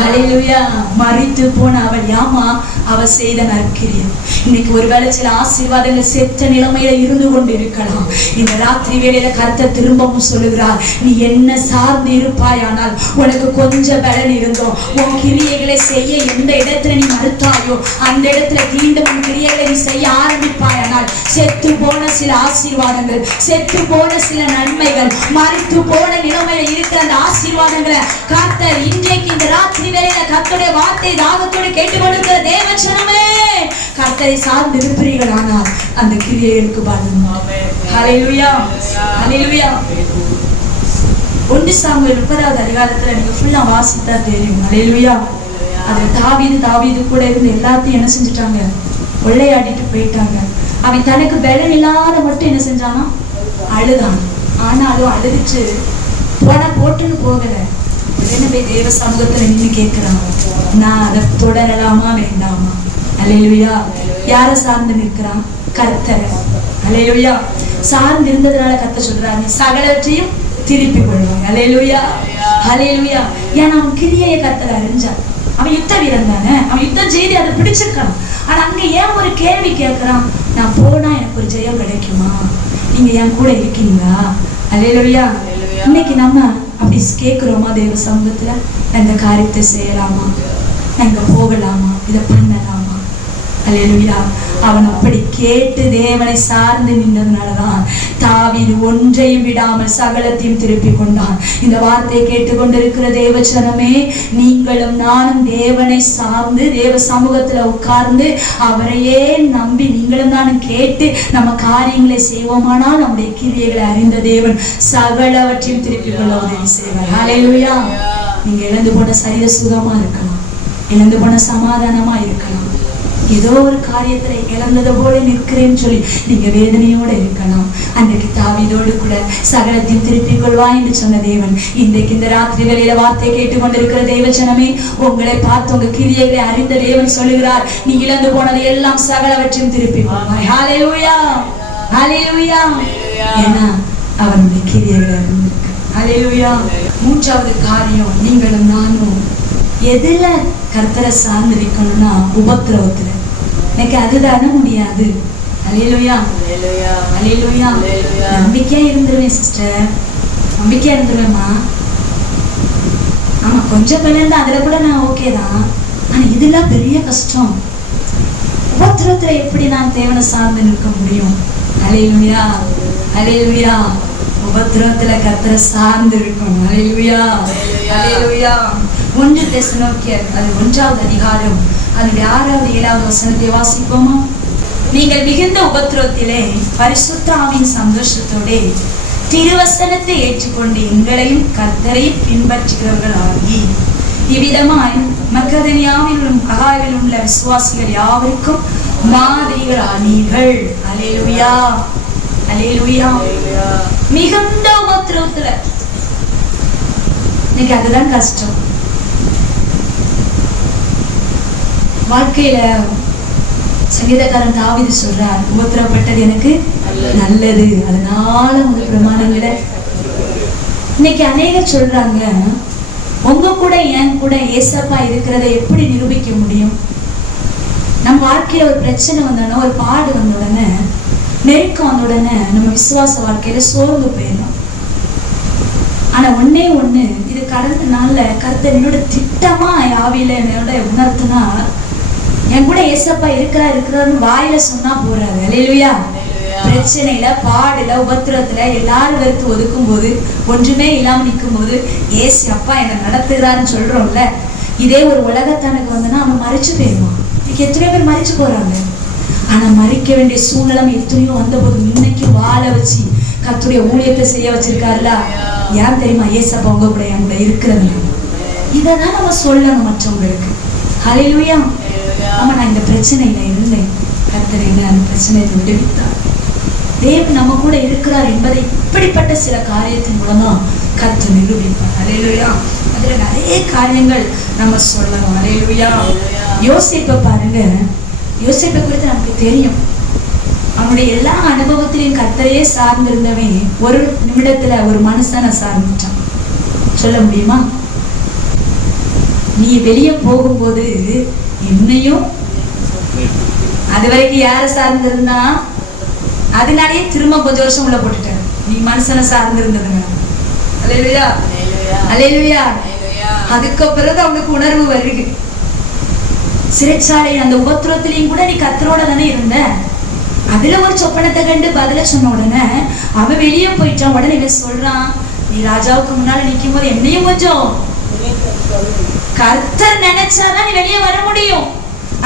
ஹல்லேலூயா. மரித்து போன அவள் யாமா அவ செய்த நற்கிரியை. இன்னைக்கு ஒருவேளை சில ஆசீர்வாதங்கள் செத்த நிலைமையில இருந்து கொண்டு இருக்கலாம். இந்த ராத்திரி வேளையில கர்த்தர் திரும்பவும் சொல்லுகிறார், நீ என்ன சார்ந்து இருப்பாயானால் உனக்கு கொஞ்சம் பலன் இருந்தோம். உன் கிரியைகளை செய்ய எந்த இடத்துல நீ மறுத்தாயோ அந்த இடத்துல மீண்டும் உன் கிரியைகளை நீ செய்ய ஆரம்பிப்பாயானால் செத்து போன சில ஆசீர்வாதங்கள், செத்து போன சில நன்மைகள், மறித்து போன நிலைமையில இருக்கிற அந்த ஆசீர்வாதங்களை கர்த்தர் இன்றைக்கு இந்த ராத்திரி வேளையில கர்த்தருடைய வார்த்தை தாகத்தோடு கேட்டுக்கொண்டிருக்கிற தேவச்சனமே, கர்த்தரை சார்ந்து இருப்பீர்கள் ஆனால் அந்த கிரியைகளுக்கு பலன். ஹல்லேலூயா, ஹல்லேலூயா. 1 சாமுவேல் 30வது அதிகாரத்துல நீங்க ஃபுல்லா வாசித்தா தெரியும். ஹல்லேலூயா. அதுல தாவீது கூட இருந்து எல்லாத்தையும் என்ன செஞ்சுட்டாங்க, கொள்ளையாடிட்டு போயிட்டாங்க. அவன் தனக்கு பலன் இல்லாத மட்டும் என்ன செஞ்சானா, அழுதான். ஆனாலும் அழுதுச்சு போட்டுன்னு போகல. உடனே போய் தேவ சமூகத்துல நின்று கேட்கிறான், நான் அதை தொடரலாமா வேண்டாமா? ஹல்லேலூயா. யாரை சார்ந்து நிற்கிறான்? கர்த்தரை. ஹல்லேலூயா. சார்ந்து இருந்ததுனால கர்த்தர் சொல்றாரு, நீ சகலவற்றையும் திருப்பி கொள்வாங்க. ஹல்லேலூயா, ஹல்லேலூயா. ஏன்னா அவன் கிரியையை கர்த்தர் அறிஞ்சான். அவன் யுத்த வீரன் தானே, அவன் யுத்தம் செய்து அதை பிடிச்சிருக்கான். ஆனா அங்க ஏன் ஒரு கேள்வி கேட்கிறான், நான் போனா எனக்கு ஒரு ஜெயம் கிடைக்குமா? நீங்க என் கூட இருக்கீங்களா? ஹல்லேலூயா. இன்னைக்கு நம்ம அப்படி கேட்கிறோமா தேவ சமூகத்துல, இந்த காரியத்தை செய்யலாமா, இங்க போகலாமா, இதை பண்ணலாமா? ஹல்லேலூயா. அவன் அப்படி கேட்டு தேவனை சார்ந்து நின்றதுனாலதான் தாவீது ஒன்றையும் விடாமல் சகலத்தையும் திருப்பி கொண்டான். இந்த வார்த்தையை கேட்டுக்கொண்டிருக்கிற தேவச்சனமே, நீங்களும் நானும் தேவனை சார்ந்து தேவ சமூகத்துல உட்கார்ந்து அவரையே நம்பி நீங்களும் நானும் கேட்டு நம்ம காரியங்களை செய்வோமானால் நம்முடைய கிரியைகளை அறிந்த தேவன் சகலவற்றையும் திருப்பி கொள்ள உதவி செய்வார். ஹல்லேலூயா. நீங்க இழந்து போன சரீர சுகமா இருக்கலாம், இழந்து போன சமாதானமா இருக்கலாம், ஏதோ ஒரு காரியத்துல இழந்தது போல நிற்கிறேன்னு சொல்லி நீங்க வேதனையோட இருக்கலாம். அன்றைக்கு தாவீதோடு கூட சகலத்தையும் திருப்பிக் கொள்வாய் என்று சொன்ன தேவன் இன்றைக்கு இந்த ராத்திரி வேளையில வார்த்தை கேட்டுக்கொண்டிருக்கிற தேவச்சனமே, உங்களை பார்த்து உங்க கிரியைகளை அறிந்த தேவன் சொல்லுகிறார், நீ இழந்து போனது எல்லாம் சகலவற்றையும் திருப்பி கொள்வாய். ஹல்லேலூயா, ஹல்லேலூயா. ஏன்னா அவனுடைய கிரியைகளை அறிந்திருக்க. ஹல்லேலூயா. 3வது காரியம், நீங்களும் நானும் எதுல கர்த்தரை சார்ந்து இருக்கணும்னா உபத்திரவத்துல. எனக்கு அதுதானே முடியாது. ஹல்லேலூயா, ஹல்லேலூயா. நம்பிக்கையா இருந்துருவேன் சிஸ்டர், நம்பிக்கையா இருந்துருவேம்மா. ஆமா கொஞ்சம் பலன் அதுல கூட நான் ஓகே தான். ஆனா இதெல்லாம் பெரிய கஷ்டம். உபத்திரத்துல எப்படி நான் தேவனை சார்ந்து நிற்க முடியும்? ஹல்லேலூயா, ஹல்லேலூயா. உபத்திரத்துல கர்த்தரை சார்ந்து இருக்கணும். ஹல்லேலூயா, ஹல்லேலூயா. 1 தெசலோனிக்கேயர் அது 1வது அதிகாரம் அதனுடைய 6வது 7வது வசனத்தை வாசிப்போமா? நீங்கள் மிகுந்த உபத்திரவத்திலே பரிசுத்த ஆவியின் சந்தோஷத்தோட திருவசனத்தை ஏற்றுக்கொண்டு எங்களையும் கர்த்தரையும் பின்பற்றுகிறவர்கள் ஆகி இவ்விதமாய் மக்கதனியாவிலும் அகாவிலும் உள்ள விசுவாசிகள் யாவருக்கும் மாதிரிகள் ஆனீர்கள். ஹல்லேலூயா, ஹல்லேலூயா. மிகுந்த உபத்திரவத்துல இன்னைக்கு அதுதான் கஷ்டம். வாழ்க்கையில சங்கீதக்காரன் தாவீது சொல்றார், உபத்திரப்பட்டது எனக்கு நல்லது, அதனால உங்க பிரமாணங்களை. இன்னைக்கு அநேகர் சொல்றாங்க, உங்க கூட என் கூட ஏசப்பா இருக்கிறத எப்படி நிரூபிக்க முடியும்? நம்ம வாழ்க்கையில ஒரு பிரச்சனை வந்தோடனே, ஒரு பாடு வந்த உடனே, நெருக்கம் வந்த உடனே நம்ம விசுவாச வாழ்க்கையில சோர்ந்து போயிடும். ஆனா ஒண்ணே ஒண்ணு, இது கடந்த நாள்ல கர்த்தர் என்னோட திட்டமா ஆவியில என்னோட உணர்த்தினா, என் கூட ஏசப்பா இருக்கிறாருன்னு வாயில சொன்னா போறாரு. ஹல்லேலூயா. பிரச்சனையில பாடுல உபத்திரத்துல எல்லாரும் வெறுத்து ஒதுக்கும் போது, ஒன்றுமே இல்லாம நிற்கும் போது ஏசப்பா என்ன நடத்துகிறாருன்னு சொல்றோம்ல, இதே ஒரு உலகத்தானுக்கு வந்தனா அவன் மறிச்சு போயிடுவான். இன்னைக்கு எத்தனையோ பேர் மறிச்சு போறாங்க. ஆனா மறிக்க வேண்டிய சூழ்நிலை எத்தனையோ வந்த போது இன்னைக்கு வாழ வச்சு கர்த்தருடைய ஊழியத்தை செய்ய வச்சிருக்காருல. ஏன் தெரியுமா? ஏசப்பா உங்க கூட என் கூட இருக்கிறது. இதான் நம்ம சொல்லணும் மற்றவங்களுக்கு. ஹல்லேலூயா. ஆமா, நான் இந்த பிரச்சனையில இருந்தேன், கர்த்தர் என்ன அந்த பிரச்சனையை விடுவித்தார். தேவன் நம்ம கூட இருக்கிறார் என்பதை இப்படிப்பட்ட சில காரியத்தின் மூலமா கர்த்தர் நிரூபிப்பார். ஹல்லேலூயா. அதுல நிறைய காரியங்கள் நம்ம சொல்லணும். ஹல்லேலூயா. யோசேப்பை பாருங்க, யோசேப்பை குறித்து நமக்கு தெரியும். அவனுடைய எல்லா அனுபவத்திலையும் கர்த்தரையே சார்ந்திருந்தவன் ஒரு நிமிடத்துல ஒரு மனுஷனை சார்ந்துட்டான். சொல்ல முடியுமா? நீ வெளியே போகும்போது என்னையும் அது வரைக்கும் யாரை சார்ந்திருந்தா, அதனாலேயே திரும்ப கொஞ்சம் வருஷம் உள்ள போட்டுட்டேன். நீ மனுஷனை சார்ந்திருந்ததுங்க. அல்லேலூயா, அல்லேலூயா. அதுக்கு பிறகு அவனுக்கு உணர்வு வருது. சிறைச்சாலை அந்த உபத்திரத்திலையும் கூட நீ கர்த்தரோட தானே இருந்த. அதுல ஒரு சொப்பனத்தை கண்டு பதில சொன்ன உடனே அவன் வெளியே போயிட்டான். உடனே இவன் சொல்றான், நீ ராஜாவுக்கு முன்னால நிற்கும் போது என்னையும் கொஞ்சம் கர்த்தர் நினைச்சாதான் நீ வெளியே வர முடியும்.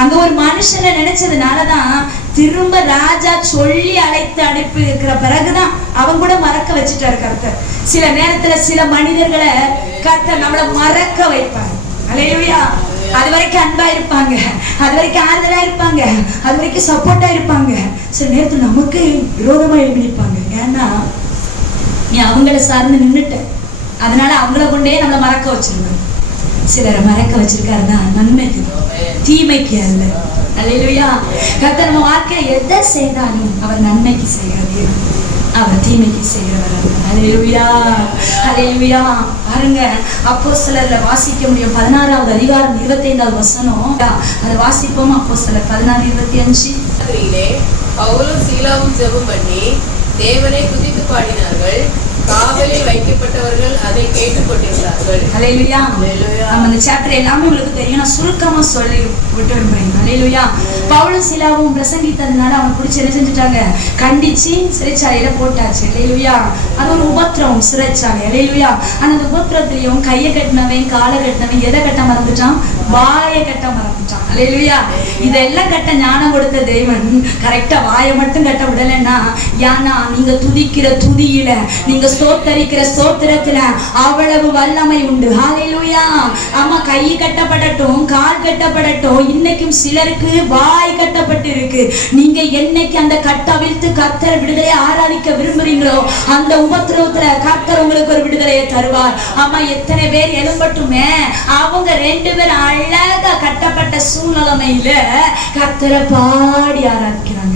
அங்க ஒரு மனுஷனை நினைச்சதுனாலதான் திரும்ப ராஜா சொல்லி அழைத்து அனுப்பி இருக்கிற பிறகுதான் அவன் கூட மறக்க வச்சுட்டாரு கர்த்தர். சில நேரத்துல சில மனிதர்களை கர்த்தர் நம்மள மறக்க வைப்பார். அல்லேலூயா. அது வரைக்கும் அன்பா இருப்பாங்க, அது வரைக்கும் ஆறுதலா இருப்பாங்க, அது வரைக்கும் சப்போர்ட்டா இருப்பாங்க. சில நேரத்துல நமக்கு விரோதமா எழுப்பிப்பாங்க. ஏன்னா நீ அவங்கள சார்ந்து நின்றுட்ட, அதனால அவங்கள கொண்டே நம்மளை மறக்க வச்சிருக்காங்க. சிலரை மறக்க வச்சிருக்காருன்னா நன்மைக்கு, தீமைக்கு அல்ல. அல்லேலூயா. கர்த்தர் நம்ம வாழ்க்கையில எதை செய்தாலும் அவர் நன்மைக்கு செய்யாது, அவர் தீமைக்கு செய்கிறவர். அல்லேலூயா, அல்லேலூயா. பாருங்க, அப்போஸ்தலர்ல வாசிக்க முடியும் 16வது அதிகாரம் 25வது வசனம். அதை வாசிப்போம். அப்போஸ்தலர் 16:25. பவுலும் சீலாவும் ஜெபம் பண்ணி தேவனை துதித்து பாடினார்கள். காவலில் வைக்கப்பட்டவர்கள் அதை கேட்டுக்கொண்டிருந்தார்கள். அல்லேலூயா. நம்ம இந்த சாப்டர் எல்லாமே உங்களுக்கு தெரியும், நான் சுருக்கமா சொல்லி விட்டு விரும்புறேன். அல்லேலூயா. பவுலும் சீலாவும் பிரசங்கித்ததுனால அவங்க பிடிச்சி என்ன செஞ்சுட்டாங்க, கண்டிச்சு சிறைச்சாலையில போட்டாச்சு. அல்லேலூயா. அது ஒரு உபத்திரம் சிறைச்சாலை. அல்லேலூயா. ஆனா அந்த உபத்திரத்திலையும் கையை கட்டினவன் காலை கட்டினவன் எதை கட்ட மறந்துட்டான், வாயை கட்ட மறந்துட்டான். அல்லேலூயா. இதெல்லாம் கட்ட ஞானம் கொடுத்த தேவன் கரெக்டா வாயை மட்டும் கட்ட விடலைன்னா, ஏன்னா நீங்க துதிக்கிற துதியில, நீங்க ஸ்தோத்தரிக்கிற ஸ்தோத்திரத்துல அவ்வளவு வல்லமை உண்டு. ஹல்லேலூயா. ஆமா, கை கட்டப்படட்டும், கால் கட்டப்படட்டும், இன்னைக்கும் சிலருக்கு வாய் கட்டப்பட்டு இருக்கு. நீங்க என்னைக்கு அந்த கட்டவிழ்த்து கர்த்தர் விடுதலை ஆராதிக்க விரும்புறீங்களோ அந்த உபத்திரவத்துல கர்த்தர் உங்களுக்கு ஒரு விடுதலையை தருவார். ஆமா, எத்தனை பேர் எழும்பட்டுமே, அவங்க 2 பேர் அழகா கட்டப்பட்ட சூழ்நிலைமையில கர்த்தரை பாடி ஆராதிக்கிறாங்க.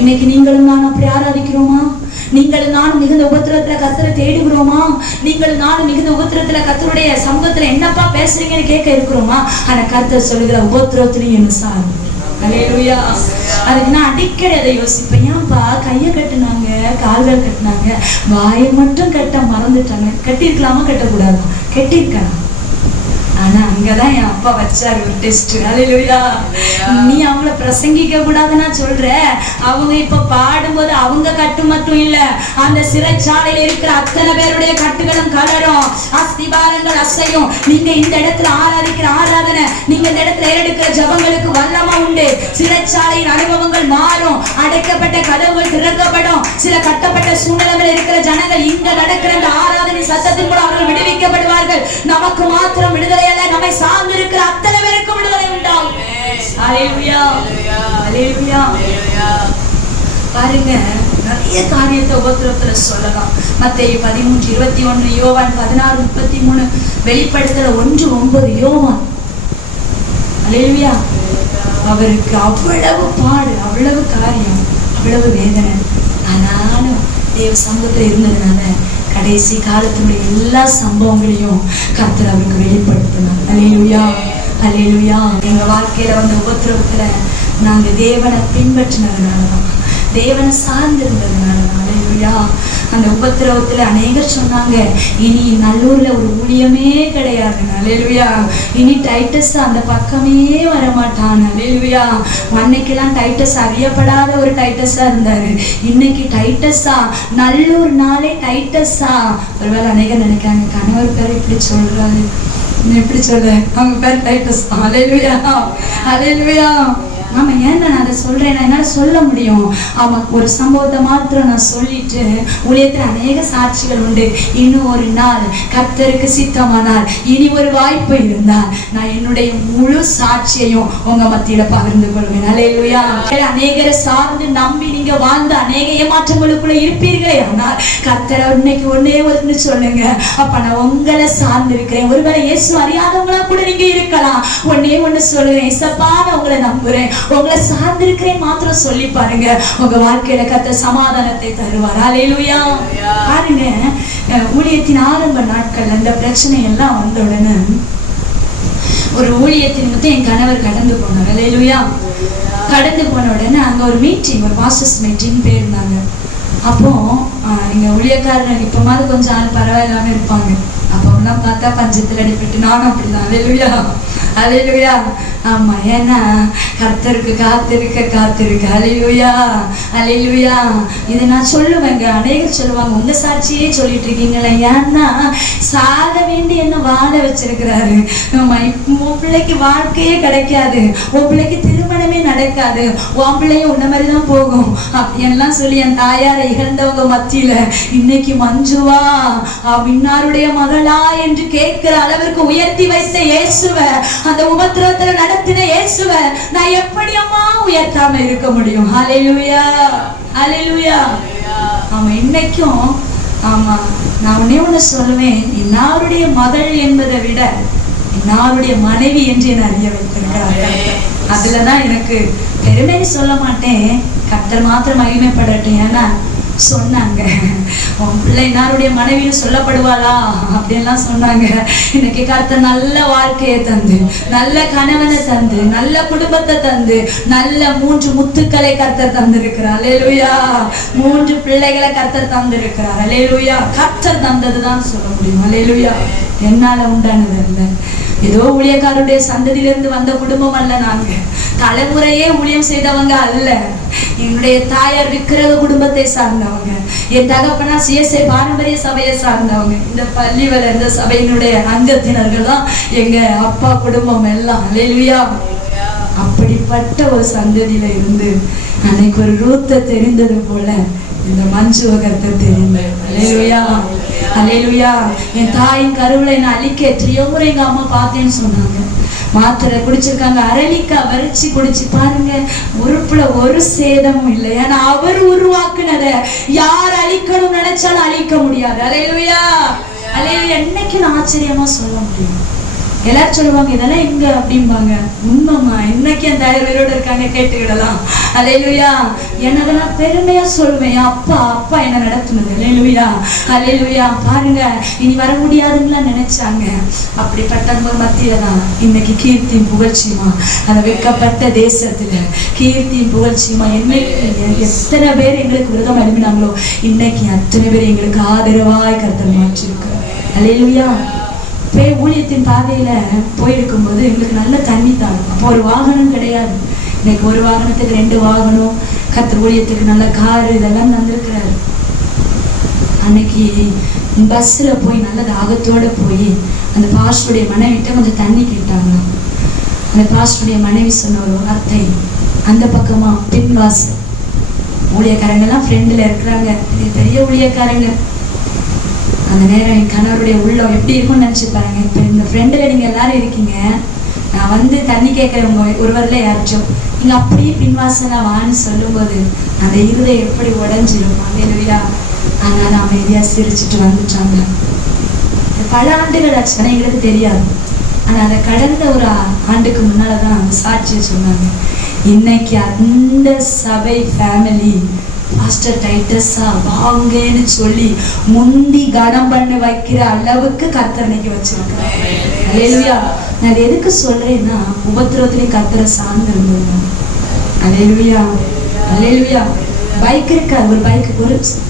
இன்னைக்கு நீங்களும் நான் அப்படி ஆராதிக்கிறோமா? நீங்களும் நானும் மிகுந்த உபத்திரத்துல கர்த்தரை தேடுகிறோமா? நீங்களும் நானும் மிகுந்த உபத்திரத்துல கர்த்தருடைய சமூகத்துல என்னப்பா பேசுறீங்கன்னு கேட்க இருக்கிறோமா? ஆனா கர்த்தர் சொல்லுகிற உபத்திரத்திலையும் என்ன சார்ந்து. அல்லேலூயா. அதுக்கு நான் அடிக்கடி அதை யோசிப்பேன். ஏன்பா கையை கட்டுனாங்க, கால்கள் கட்டினாங்க, வாயை மட்டும் கட்ட மறந்துட்டாங்க. கட்டியிருக்கலாமா, கட்டக்கூடாது? கட்டியிருக்கலாம். ஆனா அங்கதான் என் அப்பா வச்சாரு ஒரு டெஸ்ட். அல்லேலூயா. நீ அவங்கள பிரசங்கிக்க கூடாதுன்னா சொல்ற, அவங்க இப்ப பாடும்போது அவங்க கட்டு மட்டும் இல்ல, அந்த சிறைச்சாலையில இருக்கிற அத்தனை பேருடைய கட்டுகளும் கலரும், அஸ்திபாரங்கள் அசையும். நீங்க இந்த இடத்துல ஆராதிக்கிற ஆராதனை, நீங்க இந்த இடத்துல ஏறெடுக்கிற ஜபங்களுக்கு வல்லமை உண்டு. சிறைச்சாலையின் அனுபவங்கள் மாறும், அடைக்கப்பட்ட கதவுகள் திறக்கப்படும். சில கட்டப்பட்ட சூழ்நிலைகள் இருக்கிற ஜனங்கள் இங்க நடக்கிற இந்த ஆராதனை சத்தத்தின் கூட அவர்கள் விடுவிக்கப்படுவார்கள். நமக்கு மாத்திரம் விடுதலை அல்ல, நம்மை சார்ந்து இருக்கிற அத்தனை பேருக்கும் விடுதலை உண்டாகும். அல்லேலூயா, அல்லேலூயா. பாருங்க, நிறைய காரியத்தை உபத்திரத்துல சொல்லலாம். மத்தேயு 13:21, யோவான் 16:33, வெளிப்படுத்தல 1:9. யோவான், அல்லேலூயா. அவருக்கு அவ்வளவு பாடு, அவ்வளவு காரியம், அவ்வளவு வேதனை. ஆனாலும் தேவ சமூகத்துல இருந்ததுனால கடைசி காலத்தினுடைய எல்லா சம்பவங்களையும் கர்த்தர் அவருக்கு வெளிப்படுத்தினார். அல்லேலூயா, அல்லேலூயா. எங்க வாழ்க்கையில வந்த உபத்திரவத்துல நாங்க தேவனை பின்பற்றினதுனாலதான், தேவனை சார்ந்திருந்ததுனாலதான். அல்லேலூயா. அந்த உபத்திரவத்துல அநேகர் சொன்னாங்க, இனி நல்லூர்ல ஒரு ஊழியமே கிடையாது. அல்லேலூயா. இனி டைட்டஸ் அந்த பக்கமே வரமாட்டான். அல்லேலூயா. அன்னைக்கெல்லாம் டைட்டஸ் அறியப்படாத ஒரு டைட்டஸா இருந்தாரு. இன்னைக்கு டைட்டஸா, நல்லூர் நாளே டைட்டஸா. ஒருவேளை அநேகர் நினைக்கிறாங்க, கணவர் பேர் இப்படி சொல்றாரு, எப்படி சொல்ற, அவங்க பேர் டைட்டஸ். அல்லேலூயா, அல்லேலூயா. ஆமா, ஏன் நான் அதை சொல்றேன், என்னால சொல்ல முடியும். ஆமா, ஒரு சம்பவத்தை மாத்திரம் நான் சொல்லிட்டு, ஊழியத்துல அநேக சாட்சிகள் உண்டு. இன்னும் ஒரு நாள் கர்த்தருக்கு சித்தமானால், இனி ஒரு வாய்ப்பு இருந்தால் நான் என்னுடைய முழு சாட்சியையும் உங்க மத்தியில பகிர்ந்து கொள்வேன். அல்லேலூயா. அநேகரை சார்ந்து நம்பி நீங்க வாழ்ந்த அநேக ஏமாற்றங்களுக்குள்ள இருப்பீர்களே, ஆனால் கர்த்தர் இன்னைக்கு ஒன்னே ஒன்று சொல்லுங்க, அப்ப நான் உங்களை சார்ந்து இருக்கிறேன். ஒருவேளை இயேசு அறியாதவங்களா கூட நீங்க இருக்கலாம். ஒன்னே ஒண்ணு சொல்லுறேன், இயேசப்பா நான் உங்களை நம்புறேன், உங்களை சார்ந்திருக்கிறேன் மாத்திரம் சொல்லி பாருங்க, உங்க வாழ்க்கையில கர்த்தர் சமாதானத்தை தருவார். அல்லேலூயா. பாருங்க, ஊழியத்தின் ஆரம்ப நாட்கள்ல இந்த பிரச்சனை எல்லாம் வந்த உடனே ஒரு ஊழியத்தின் நிமித்தம் என் கணவர் கடந்து போனார். அல்லேலூயா. கடந்து போன உடனே அங்கே ஒரு மீட்டிங், ஒரு பாஸ்டர்ஸ் மீட்டிங் போயிருந்தாங்க. அப்போ நீங்க ஊழியக்காரர் இப்பமாவது கொஞ்சம் ஆள் பரவாயில்லாம இருப்பாங்க. அப்போலாம் பார்த்தா பஞ்சத்தில் அடிப்பட்டு நானும் அப்படிதான். அல்லேலூயா, அல்லேலூயா. ஆமா, ஏன்னா கர்த்தருக்கு காத்திருக்க. அல்லேலூயா, அல்லேலூயா. இதை நான் சொல்லுவேங்க, அநேகர் சொல்லுவாங்க, உங்க சாட்சியே சொல்லிட்டு இருக்கீங்களா? ஏன்னா சாக வேண்டி என்ன வாழ வச்சிருக்கிறாரு. உன் பிள்ளைக்கு வாழ்க்கையே கிடைக்காது, உன் பிள்ளைக்கு திருமணமே நடக்காது, உன் பிள்ளையும் உன்ன மாதிரிதான் போகும் அப்படின்லாம் சொல்லி என் தாயாரை இகழ்ந்தவங்க மத்தியில இன்னைக்கு மஞ்சுவா இன்னாருடைய மகளா என்று கேட்கிற அளவிற்கு உயர்த்தி வைத்த இயேசுவ, அந்த உபத்திரவத்துல நடத்தின இயேசுவ நான் எப்படி அம்மா உயர்த்தாம இருக்க முடியும்? ஹல்லேலூயா, ஹல்லேலூயா. ஆமா, இன்னைக்கும் ஆமா நான் ஒண்ணு சொல்லுவேன், இன்னாருடைய மகள் என்பதை விட இன்னாருடைய மனைவி என்று என்னை அறிய வைத்திருக்கிறார். அதுலதான் எனக்கு பெருமைன்னு சொல்ல மாட்டேன், கர்த்தர் மாத்திரம் மகிமைப்படட்டும். ஏன்னா சொன்னாங்க, உன் பிள்ளை இன்னாருடைய மனைவின்னு சொல்லப்படுவாளா அப்படின்லாம் சொன்னாங்க. இன்னைக்கு கர்த்தர் நல்ல வாழ்க்கையை தந்து, நல்ல கணவனை தந்து, நல்ல குடும்பத்தை தந்து, நல்ல 3 முத்துக்களை கர்த்தர் தந்திருக்கிறார். அல்லேலூயா. 3 பிள்ளைகளை கர்த்தர் தந்திருக்கிறார். அல்லேலூயா. கர்த்தர் தந்ததுதான் சொல்ல முடியும். அல்லேலூயா. என்னால உண்டானது அல்ல, ஏதோ ஊழியக்காரருடைய சந்ததியிலிருந்து வந்த குடும்பம் அல்ல. நாங்க தலைமுறையே ஊழியம் செய்தவங்க அல்ல. என்னுடைய தாயார் விக்கிரக குடும்பத்தை சார்ந்தவங்க, என் தகப்பனா சிஎஸ்ஐ பாரம்பரிய சபையை சார்ந்தவங்க. இந்த பள்ளி வளர்ந்த சபையினுடைய அங்கத்தினர்கள் தான் எங்க அப்பா குடும்பம் எல்லாம். அல்லேலூயா. அப்படிப்பட்ட ஒரு சந்ததியில இருந்து அன்னைக்கு ஒரு ரூத்தை தெரிந்தது போல இந்த மஞ்சுவ கர்த்தர் தெரிந்தார். அல்லேலூயா, அல்லேலூயா. என் தாயின் கருவில என்ன அழிக்க எத்தனையோ முறை எங்க அம்மா பார்த்தேன்னு சொன்னாங்க. மாத்திரை குடிச்சிருக்காங்க, அரளிக்காய் வரிச்சு குடிச்சு பாருங்க, உறுப்புல ஒரு சேதமும் இல்லை. ஏன்னா அவர் உருவாக்குனத யார் அழிக்கணும் நினைச்சாலும் அழிக்க முடியாது. அல்லேலூயா, அல்லேலூயா. என்னைக்கு நான் ஆச்சரியமா சொல்ல முடியும். எல்லாரும் சொல்லுவாங்க இதெல்லாம் எங்க அப்படிம்பாங்க. உண்மைமா, இன்னைக்கு அந்த உயிரோட இருக்காங்க, கேட்டுக்கிடலாம். அல்லேலூயா. எனக்கு நான் பெருமையா சொல்லுவேன், அப்பா அப்பா என்ன நடத்துனது. அல்லேலூயா, அல்லேலூயா. பாருங்க, இனி வர முடியாதுன்னு நினைச்சாங்க. அப்படிப்பட்ட மத்தியில தான் இன்னைக்கு கீர்த்தியும் புகழ்ச்சியுமா அந்த வெட்கப்பட்ட தேசத்துல கீர்த்தியும் புகழ்ச்சியுமா என்னைக்கு எத்தனை பேர் எங்களுக்கு விரதம் எழுப்பினாங்களோ இன்னைக்கு அத்தனை பேர் எங்களுக்கு ஆதரவாய் கர்த்தர் மாற்றிருக்காரு. அல்லேலூயா. ஊழியத்தின் பாதையில போயிருக்கும் போது எங்களுக்கு நல்ல தண்ணி தாங்க. அப்போ ஒரு வாகனம் கிடையாது. இன்னைக்கு ஒரு வாகனத்துக்கு 2 வாகனம், கர்த்தர் ஊழியத்துக்கு நல்ல காரு இதெல்லாம் தந்திருக்கிறாரு. அன்னைக்கு பஸ்ல போய் நல்ல தாகத்தோட போய் அந்த பாஸ்டருடைய மனைவிட்ட கொஞ்சம் தண்ணி கேட்டாங்களாம். அந்த பாஸ்டருடைய மனைவி சொன்ன ஒரு வார்த்தை, அந்த பக்கமா பின்வாசல். ஊழியக்காரங்க எல்லாம் ஃப்ரெண்டுல இருக்கிறாங்க, பெரிய ஊழியக்காரங்க. அந்த நேரம் என் கணவருடைய உள்ளம் எப்படி இருக்கும்னு நினைச்சு பாருங்க. இப்ப இந்த ஃப்ரெண்டுல நீங்க எல்லாரும் இருக்கீங்க, நான் வந்து தண்ணி கேட்கறவங்க ஒருவர்ல யாச்சும் நீங்க அப்படியே பின்வாசலா வான்னு சொல்லும் போது அந்த இருதயம் எப்படி உடைஞ்சிரும். அல்லேலூயா. ஆனால் அமைதியா சிரிச்சுட்டு வந்துட்டாங்க. பல ஆண்டுகள் ஆச்சு, ஆனா எங்களுக்கு தெரியாது. ஆனா அதை கடந்த ஒரு ஆண்டுக்கு முன்னாலதான் அந்த சாட்சியை சொன்னாங்க. இன்னைக்கு அந்த சபை ஃபேமிலி பாஸ்டர் டைட்டஸா வாங்கன்னு சொல்லி முந்தி கனம் பண்ண வைக்கிற அளவுக்கு கர்த்தர் இன்னைக்கு வச்சிருக்காரு. அல்லேலூயா. நான் எதுக்கு சொல்றேன்னா, உபத்திரத்திலே கர்த்தரை சார்ந்து இருந்தது. அல்லேலூயா, அல்லேலூயா. பைக் இருக்காது, ஒரு பைக்கு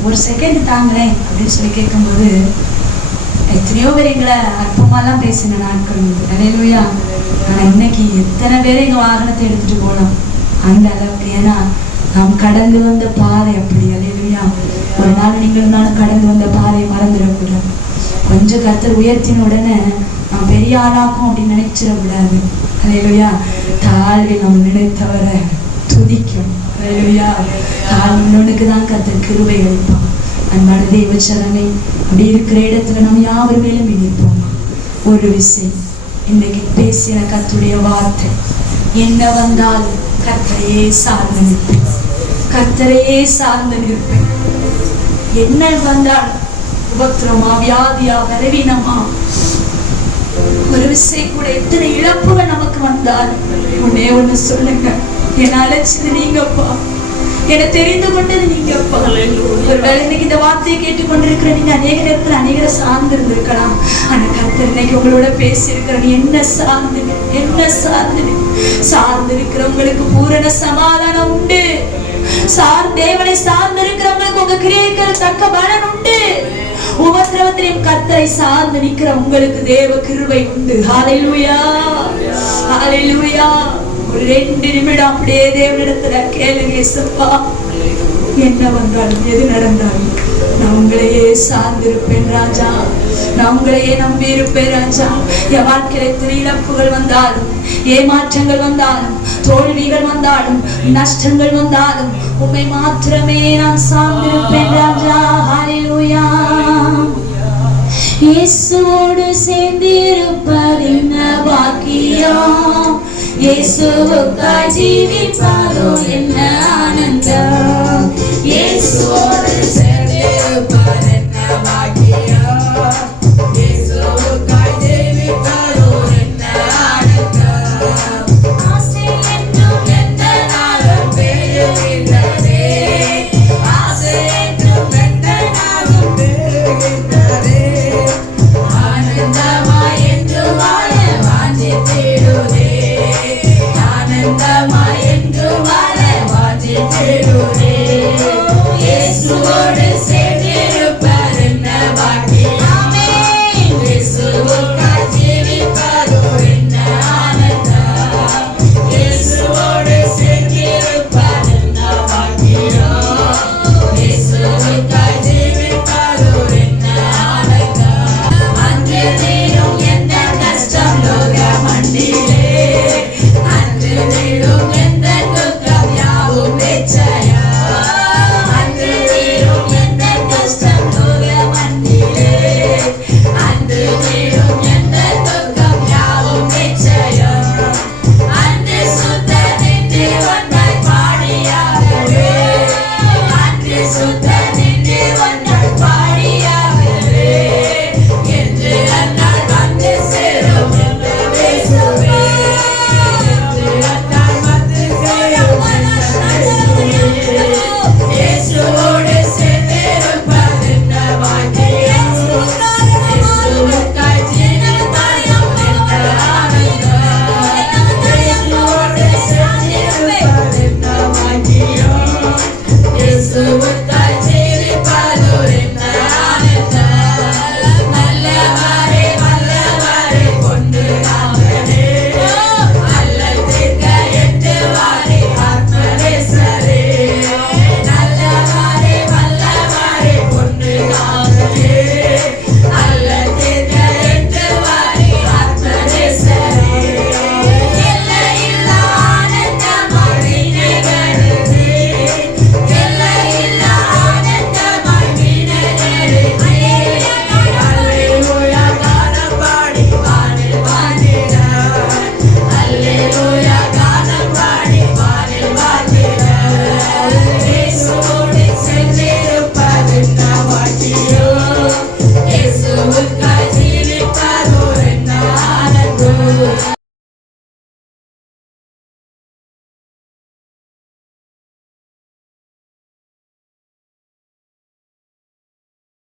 ஒரு செகண்ட் தாங்களேன் அப்படின்னு சொல்லி கேட்கும்போது எத்தனையோ பேர் எங்களை அற்பமாலாம் பேசின நாட்கள் உண்டு. அல்லேலூயா. ஆனா இன்னைக்கு எத்தனை பேர் எங்க வாகனத்தை எடுத்துட்டு போனோம் அந்த அளவுக்கு. ஏன்னா நாம் கடந்து வந்த பாதை அப்படி. அல்லேலூயா. ஒரு நாள் நீங்கள் நானும் கடந்து வந்த பாதையை மறந்துடக்கூடாது. கொஞ்சம் கர்த்தர் உயர்த்தின உடனே நாம் பெரிய ஆளாக்கும் அப்படின்னு நினைச்சிடக்கூடாது. அல்லேலூயா. தாழ்வில் நம்ம நினைத்தவரை துதிக்கும். அல்லேலூயா. தாழ்வுக்கு தான் கர்த்தர் கிருபை அளிப்பான். அன்பான தேவ சரணை, அப்படி இருக்கிற இடத்துல நம்ம யாவர் மேலும் இணைப்போமா? ஒரு விசை இன்னைக்கு பேசின கர்த்தருடைய வார்த்தை, என்ன வந்தாலும் கர்த்தரையே சார்ந்து நிற்பேன், கர்த்தரையே சார்ந்து நிற்பேன். என்ன வந்தால் உபத்திரமா, வியாதியா, பலவீனமா, ஒரு விசை கூட எத்தனை இழப்புகள் நமக்கு வந்தால் ஒன்னே ஒண்ணு சொல்லுங்க, என்ன அழைச்சது நீங்கப்பா, என்னை தெரிந்து கொண்டது நீங்க அப்பா. ஒருவேளை இன்னைக்கு இந்த வார்த்தையை கேட்டுக்கொண்டிருக்கிற நீங்க அநேக நேரத்தில் அநேகரை சார்ந்து இருந்திருக்கலாம். ஆனா கர்த்தர் இன்னைக்கு உங்களோட பேசி இருக்கிற என்ன சார்ந்து இருக்கிறவங்களுக்கு பூரண சமாதானம் உண்டு. தேவனை சார்ந்து இருக்கிறவங்களுக்கு உங்க கிரியைகள் தக்க பலன் உண்டு. உபத்திரவத்திலும் கர்த்தரை சார்ந்து நிற்கிற உங்களுக்கு தேவ கிருபை உண்டு. ஹல்லேலூயா, ஹல்லேலூயா. ஒரு 2 நிமிடம் அப்படியே தேவனிடத்துல கேளுங்க. இயேசுப்பா, என்ன வந்தாலும் எது நடந்தாலும் நான் உங்களையே சார்ந்திருப்பேன் ராஜா, நான் உங்களையே நம்பி இருப்பேன் ராஜா. என் வாழ்க்கையில எத்தனை இழப்புகள் வந்தாலும், ஏமாற்றங்கள் வந்தாலும், தோல்விகள் வந்தாலும், நஷ்டங்கள் வந்தாலும் உம்மை மாத்திரமே நான் சார்ந்திருப்பேன் ராஜா. ஹல்லேலூயா. இயேசுவோடு சேர்ந்திருப்பதென்ன பாக்கியம், இயேசுவுக்காய் ஜீவிப்பதோ என்ன ஆனந்தம். இயேசுவோடு